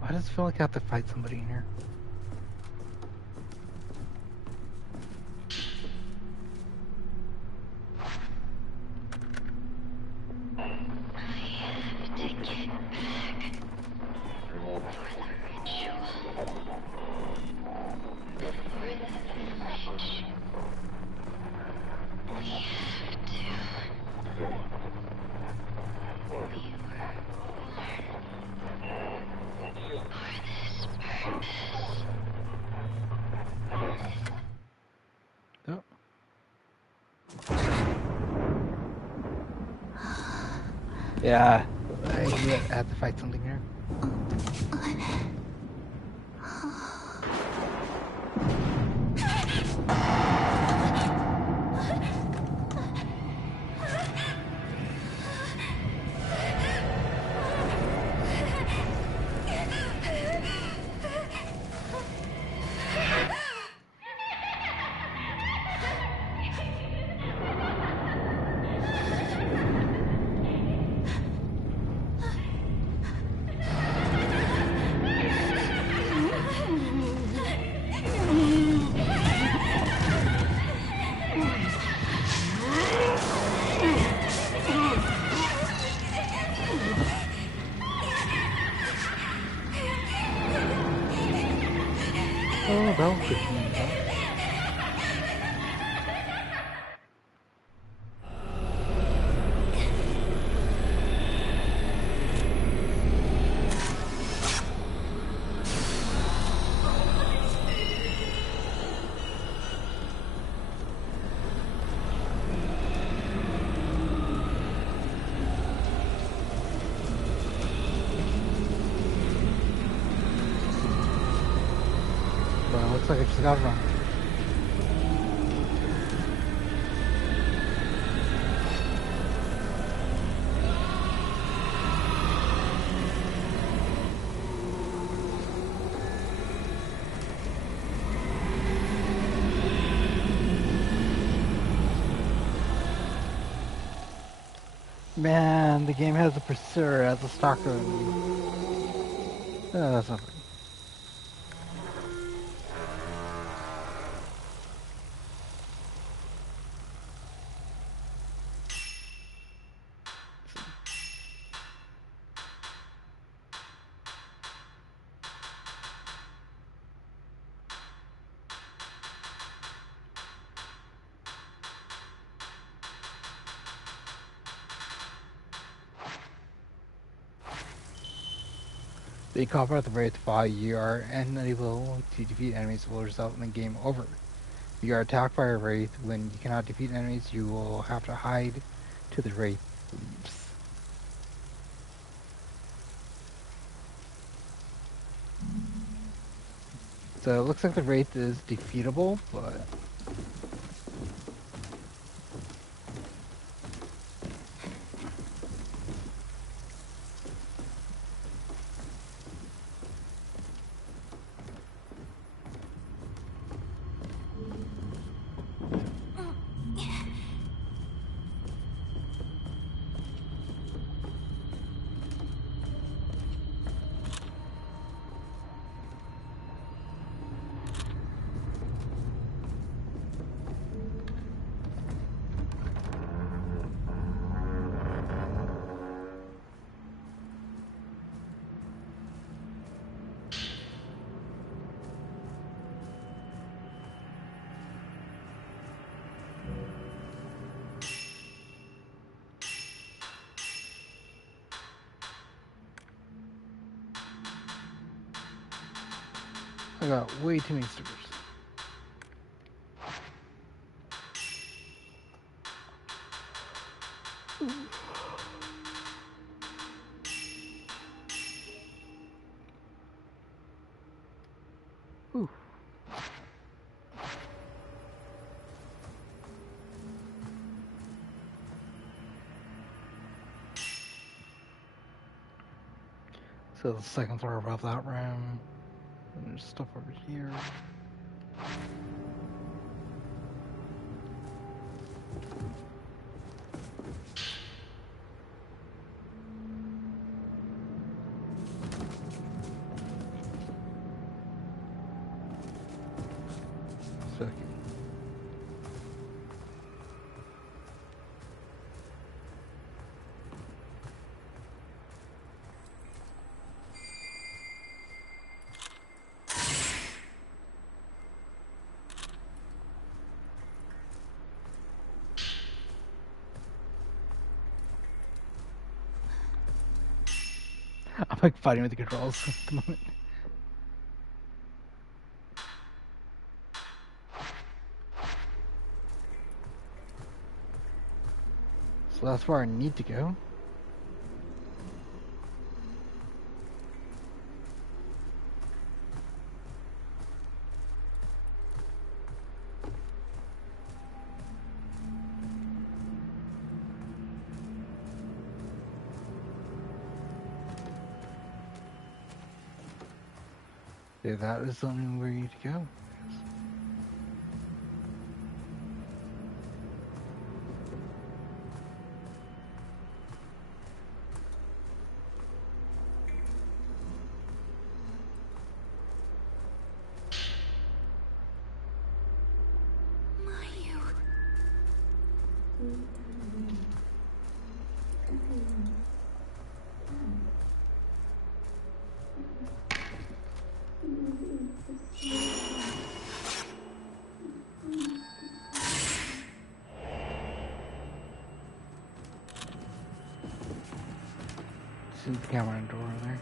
Why does it feel like I have to fight somebody in here? Oh. Yeah, I have to fight something here. Oh, that was good. Well, looks like I just got it wrong. Man, the game has a pursuer as a stalker. Oh, that's not good. The combat the rate while you are unable to defeat enemies will result in the game over. If you are attacked by a wraith when you cannot defeat enemies, you will have to hide till the wraith leaves. So it looks like the wraith is defeatable, but I got way too many stickers. Ooh. So the second floor above that room. And there's stuff over here. I'm like fighting with the controls at the moment. So that's where I need to go. Yeah, that is the only where you need to go. Mayu. See the camera door over there.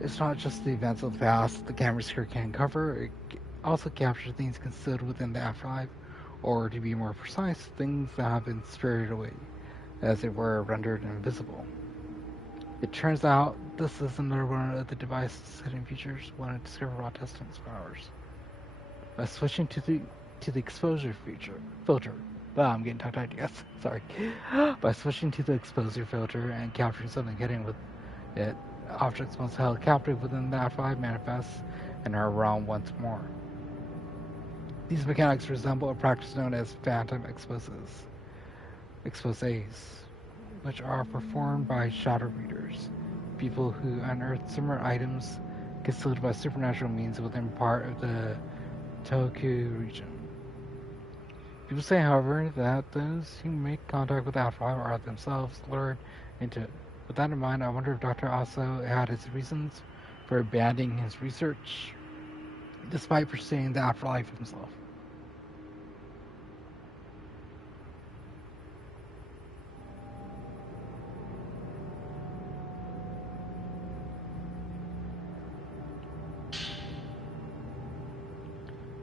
It's not just the events of the past the camera screen can cover, it also captures things concealed within the afterlife, or to be more precise, things that have been spirited away, as it were rendered invisible. It turns out this is another one of the device's hidden features when it discovered while testing its powers. By switching to the exposure filter. Wow, I'm getting tongue-tied, yes, sorry. By switching to the exposure filter and capturing something hidden with it, objects once held captive within the afterlife manifest and are realm once more. These mechanics resemble a practice known as phantom exposes, which are performed by shadow readers, people who unearth similar items concealed by supernatural means within part of the Toku region. People say, however, that those who make contact with the afterlife are themselves lured into it. With that in mind, I wonder if Dr. Aso had his reasons for abandoning his research, despite pursuing the afterlife himself.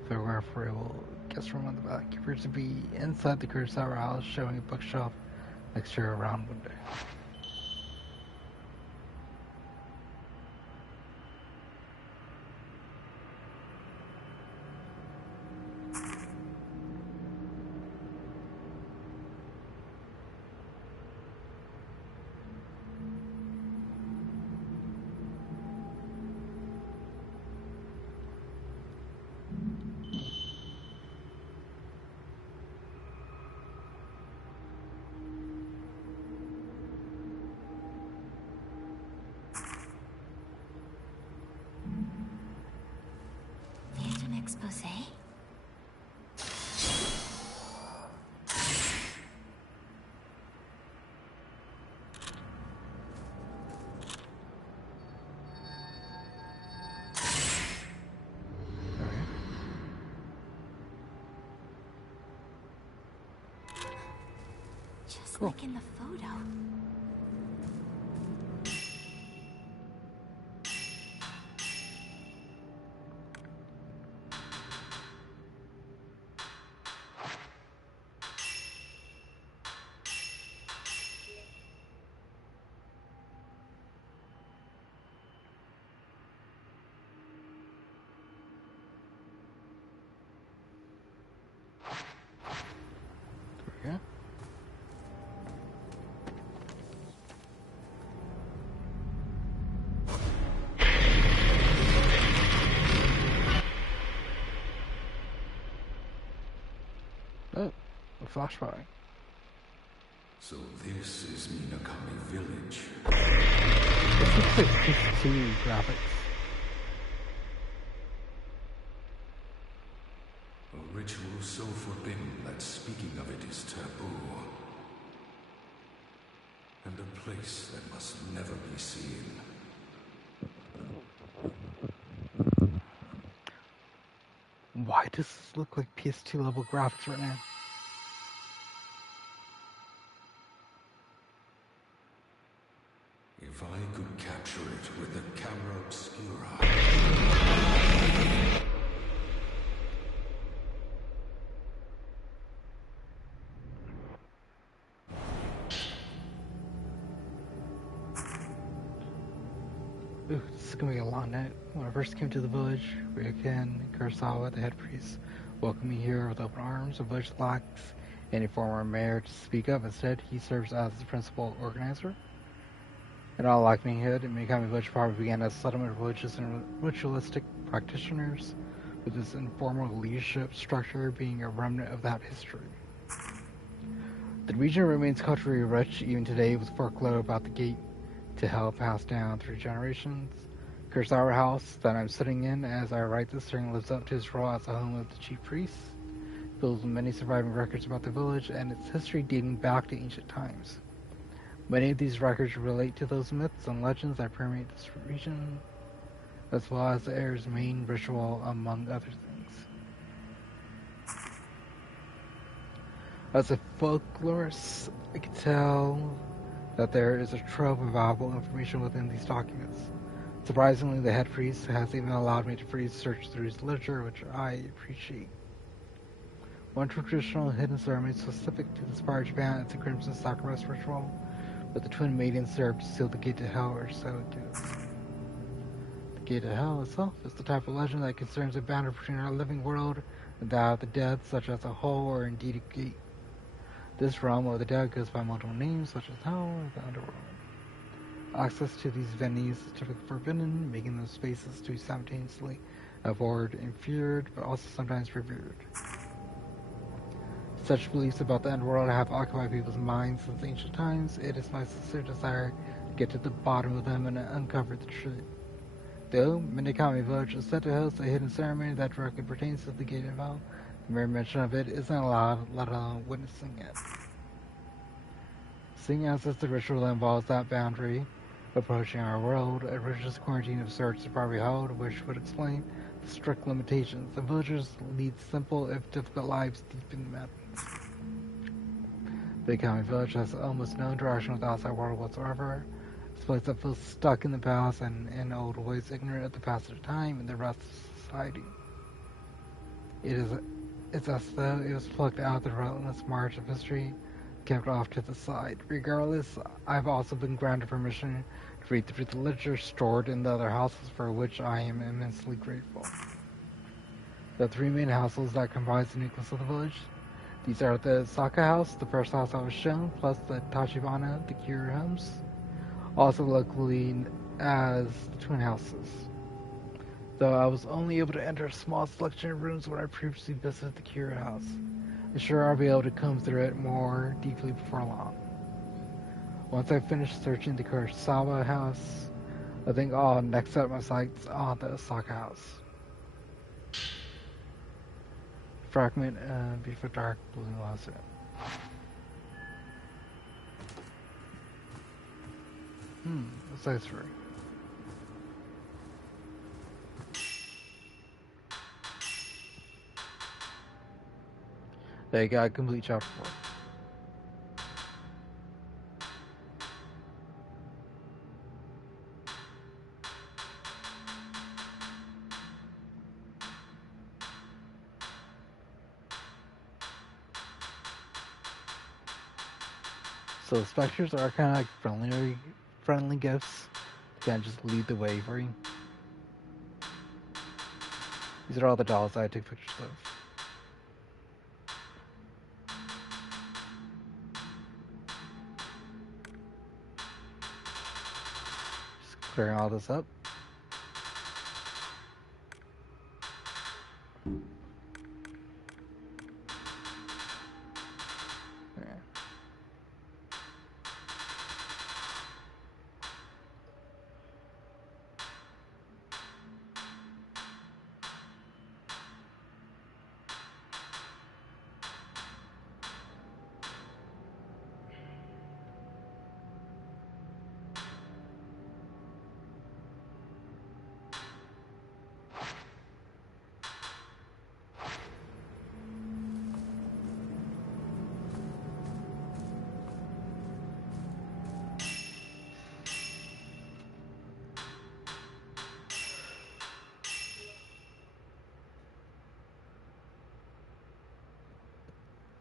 Photograph where will guess from on the back appears to be inside the Kurosawa house, showing a bookshelf next to a round window. Phantom expose? Just Cool. like in the photo. There we go. Oh, a flashback. So this is Minakami Village. This looks like PC graphics. A ritual so forbidden that speaking of it is taboo. And a place that must never be seen. Why does this look like PS2 level graphics right now? If I could capture it with the camera obscura. Ooh, this is gonna be a long night. When I first came to the village, Ryoken Kurosawa, the head priest, welcomed me here with open arms. The village lacks any former mayor to speak of. Instead, he serves as the principal organizer. In all likelihood, Mikami Village probably began as a settlement of religious and ritualistic practitioners, with this informal leadership structure being a remnant of that history. The region remains culturally rich even today, with folklore about the gate to hell passed down through generations. Kurosawa House, that I'm sitting in as I write this string, lives up to its role as the home of the chief priest, filled with many surviving records about the village and its history dating back to ancient times. Many of these records relate to those myths and legends that permeate this region, as well as the air's main ritual, among other things. As a folklorist, I can tell that there is a trove of valuable information within these documents. Surprisingly, the head priest has even allowed me to freely search through his literature, which I appreciate. One traditional hidden ceremony specific to this part of Japan is the Crimson Sacrifice ritual, but the twin maidens serve to seal the gate to hell, or so it is. The gate to hell itself is the type of legend that concerns a boundary between our living world and that of the dead, such as a hole or indeed a gate. This realm of the dead goes by multiple names, such as hell or the underworld. Access to these venues is typically forbidden, making them spaces to be simultaneously abhorred and feared, but also sometimes revered. Such beliefs about the underworld have occupied people's minds since ancient times. It is my sincere desire to get to the bottom of them and uncover the truth. Though Minakami Village is said to host a hidden ceremony that directly pertains to the Gate of Hell, the mere mention of it isn't allowed, let alone witnessing it. Seeing as it's the ritual that involves that boundary approaching our world, a religious quarantine of sorts is probably held, which would explain the strict limitations. The villagers lead simple, if difficult, lives deep in the mountains. Big County Village has almost no interaction with the outside world whatsoever. It's a place that feels stuck in the past and in old ways, ignorant of the passage of time and the rest of society. It's as though it was plucked out of the relentless march of history, kept off to the side. Regardless, I've also been granted permission to read through the literature stored in the other houses, for which I am immensely grateful. There are three main houses that comprise the nucleus of the village. These are the Saka house, the first house I was shown, plus the Tachibana, the Kira homes, also locally as the twin houses. Though I was only able to enter a small selection of rooms when I previously visited the Kira house. I'm sure I'll be able to comb through it more deeply before long. Once I finish searching the Kurosawa house, I think I'll next set my sights on the Osaka house. Fragment before dark blue laser. What's that for? There you go, complete chapter 4. So the specters are kind of like friendly gifts. They kind of just lead the way for you. These are all the dolls I took pictures of. Just clearing all this up. There.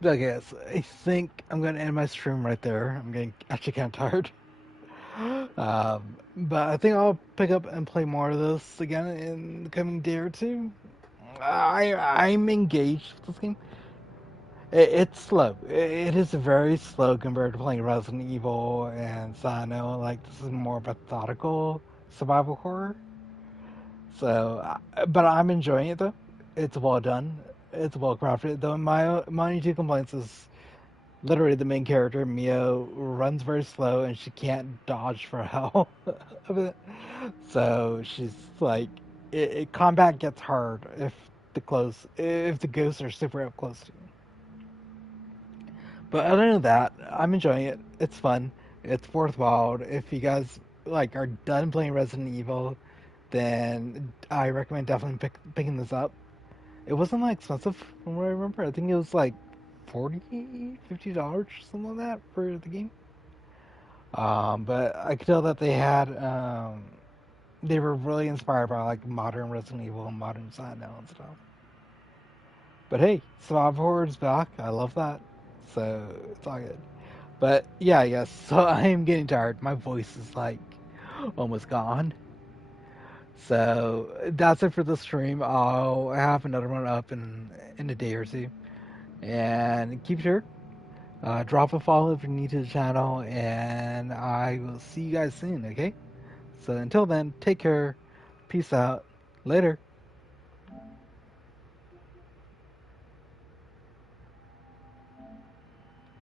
Okay, so I think I'm gonna end my stream right there. I'm getting actually kind of tired. But I think I'll pick up and play more of this again in the coming day or two. I'm engaged with this game. It's slow. It is very slow compared to playing Resident Evil and Sino. Like this is more methodical survival horror. So, but I'm enjoying it though. It's well done. It's well crafted. Though my only two complaints is literally the main character Mio runs very slow and she can't dodge for hell of it. So she's like, combat gets hard if the ghosts are super up close to you. But other than that, I'm enjoying it. It's fun. It's worthwhile. If you guys like are done playing Resident Evil, then I recommend definitely picking this up. It wasn't like expensive from what I remember. I think it was like 40 $50 something like that for the game. But I could tell that they were really inspired by like modern Resident Evil and modern Silent Hill and stuff. But hey, Survival Horror's back. I love that. So it's all good. But yeah, yes. So I am getting tired. My voice is like almost gone. So that's it for the stream. I'll have another one up in a day or two. And keep sure. Drop a follow if you're new to the channel, and I will see you guys soon, okay? So until then, take care. Peace out. Later.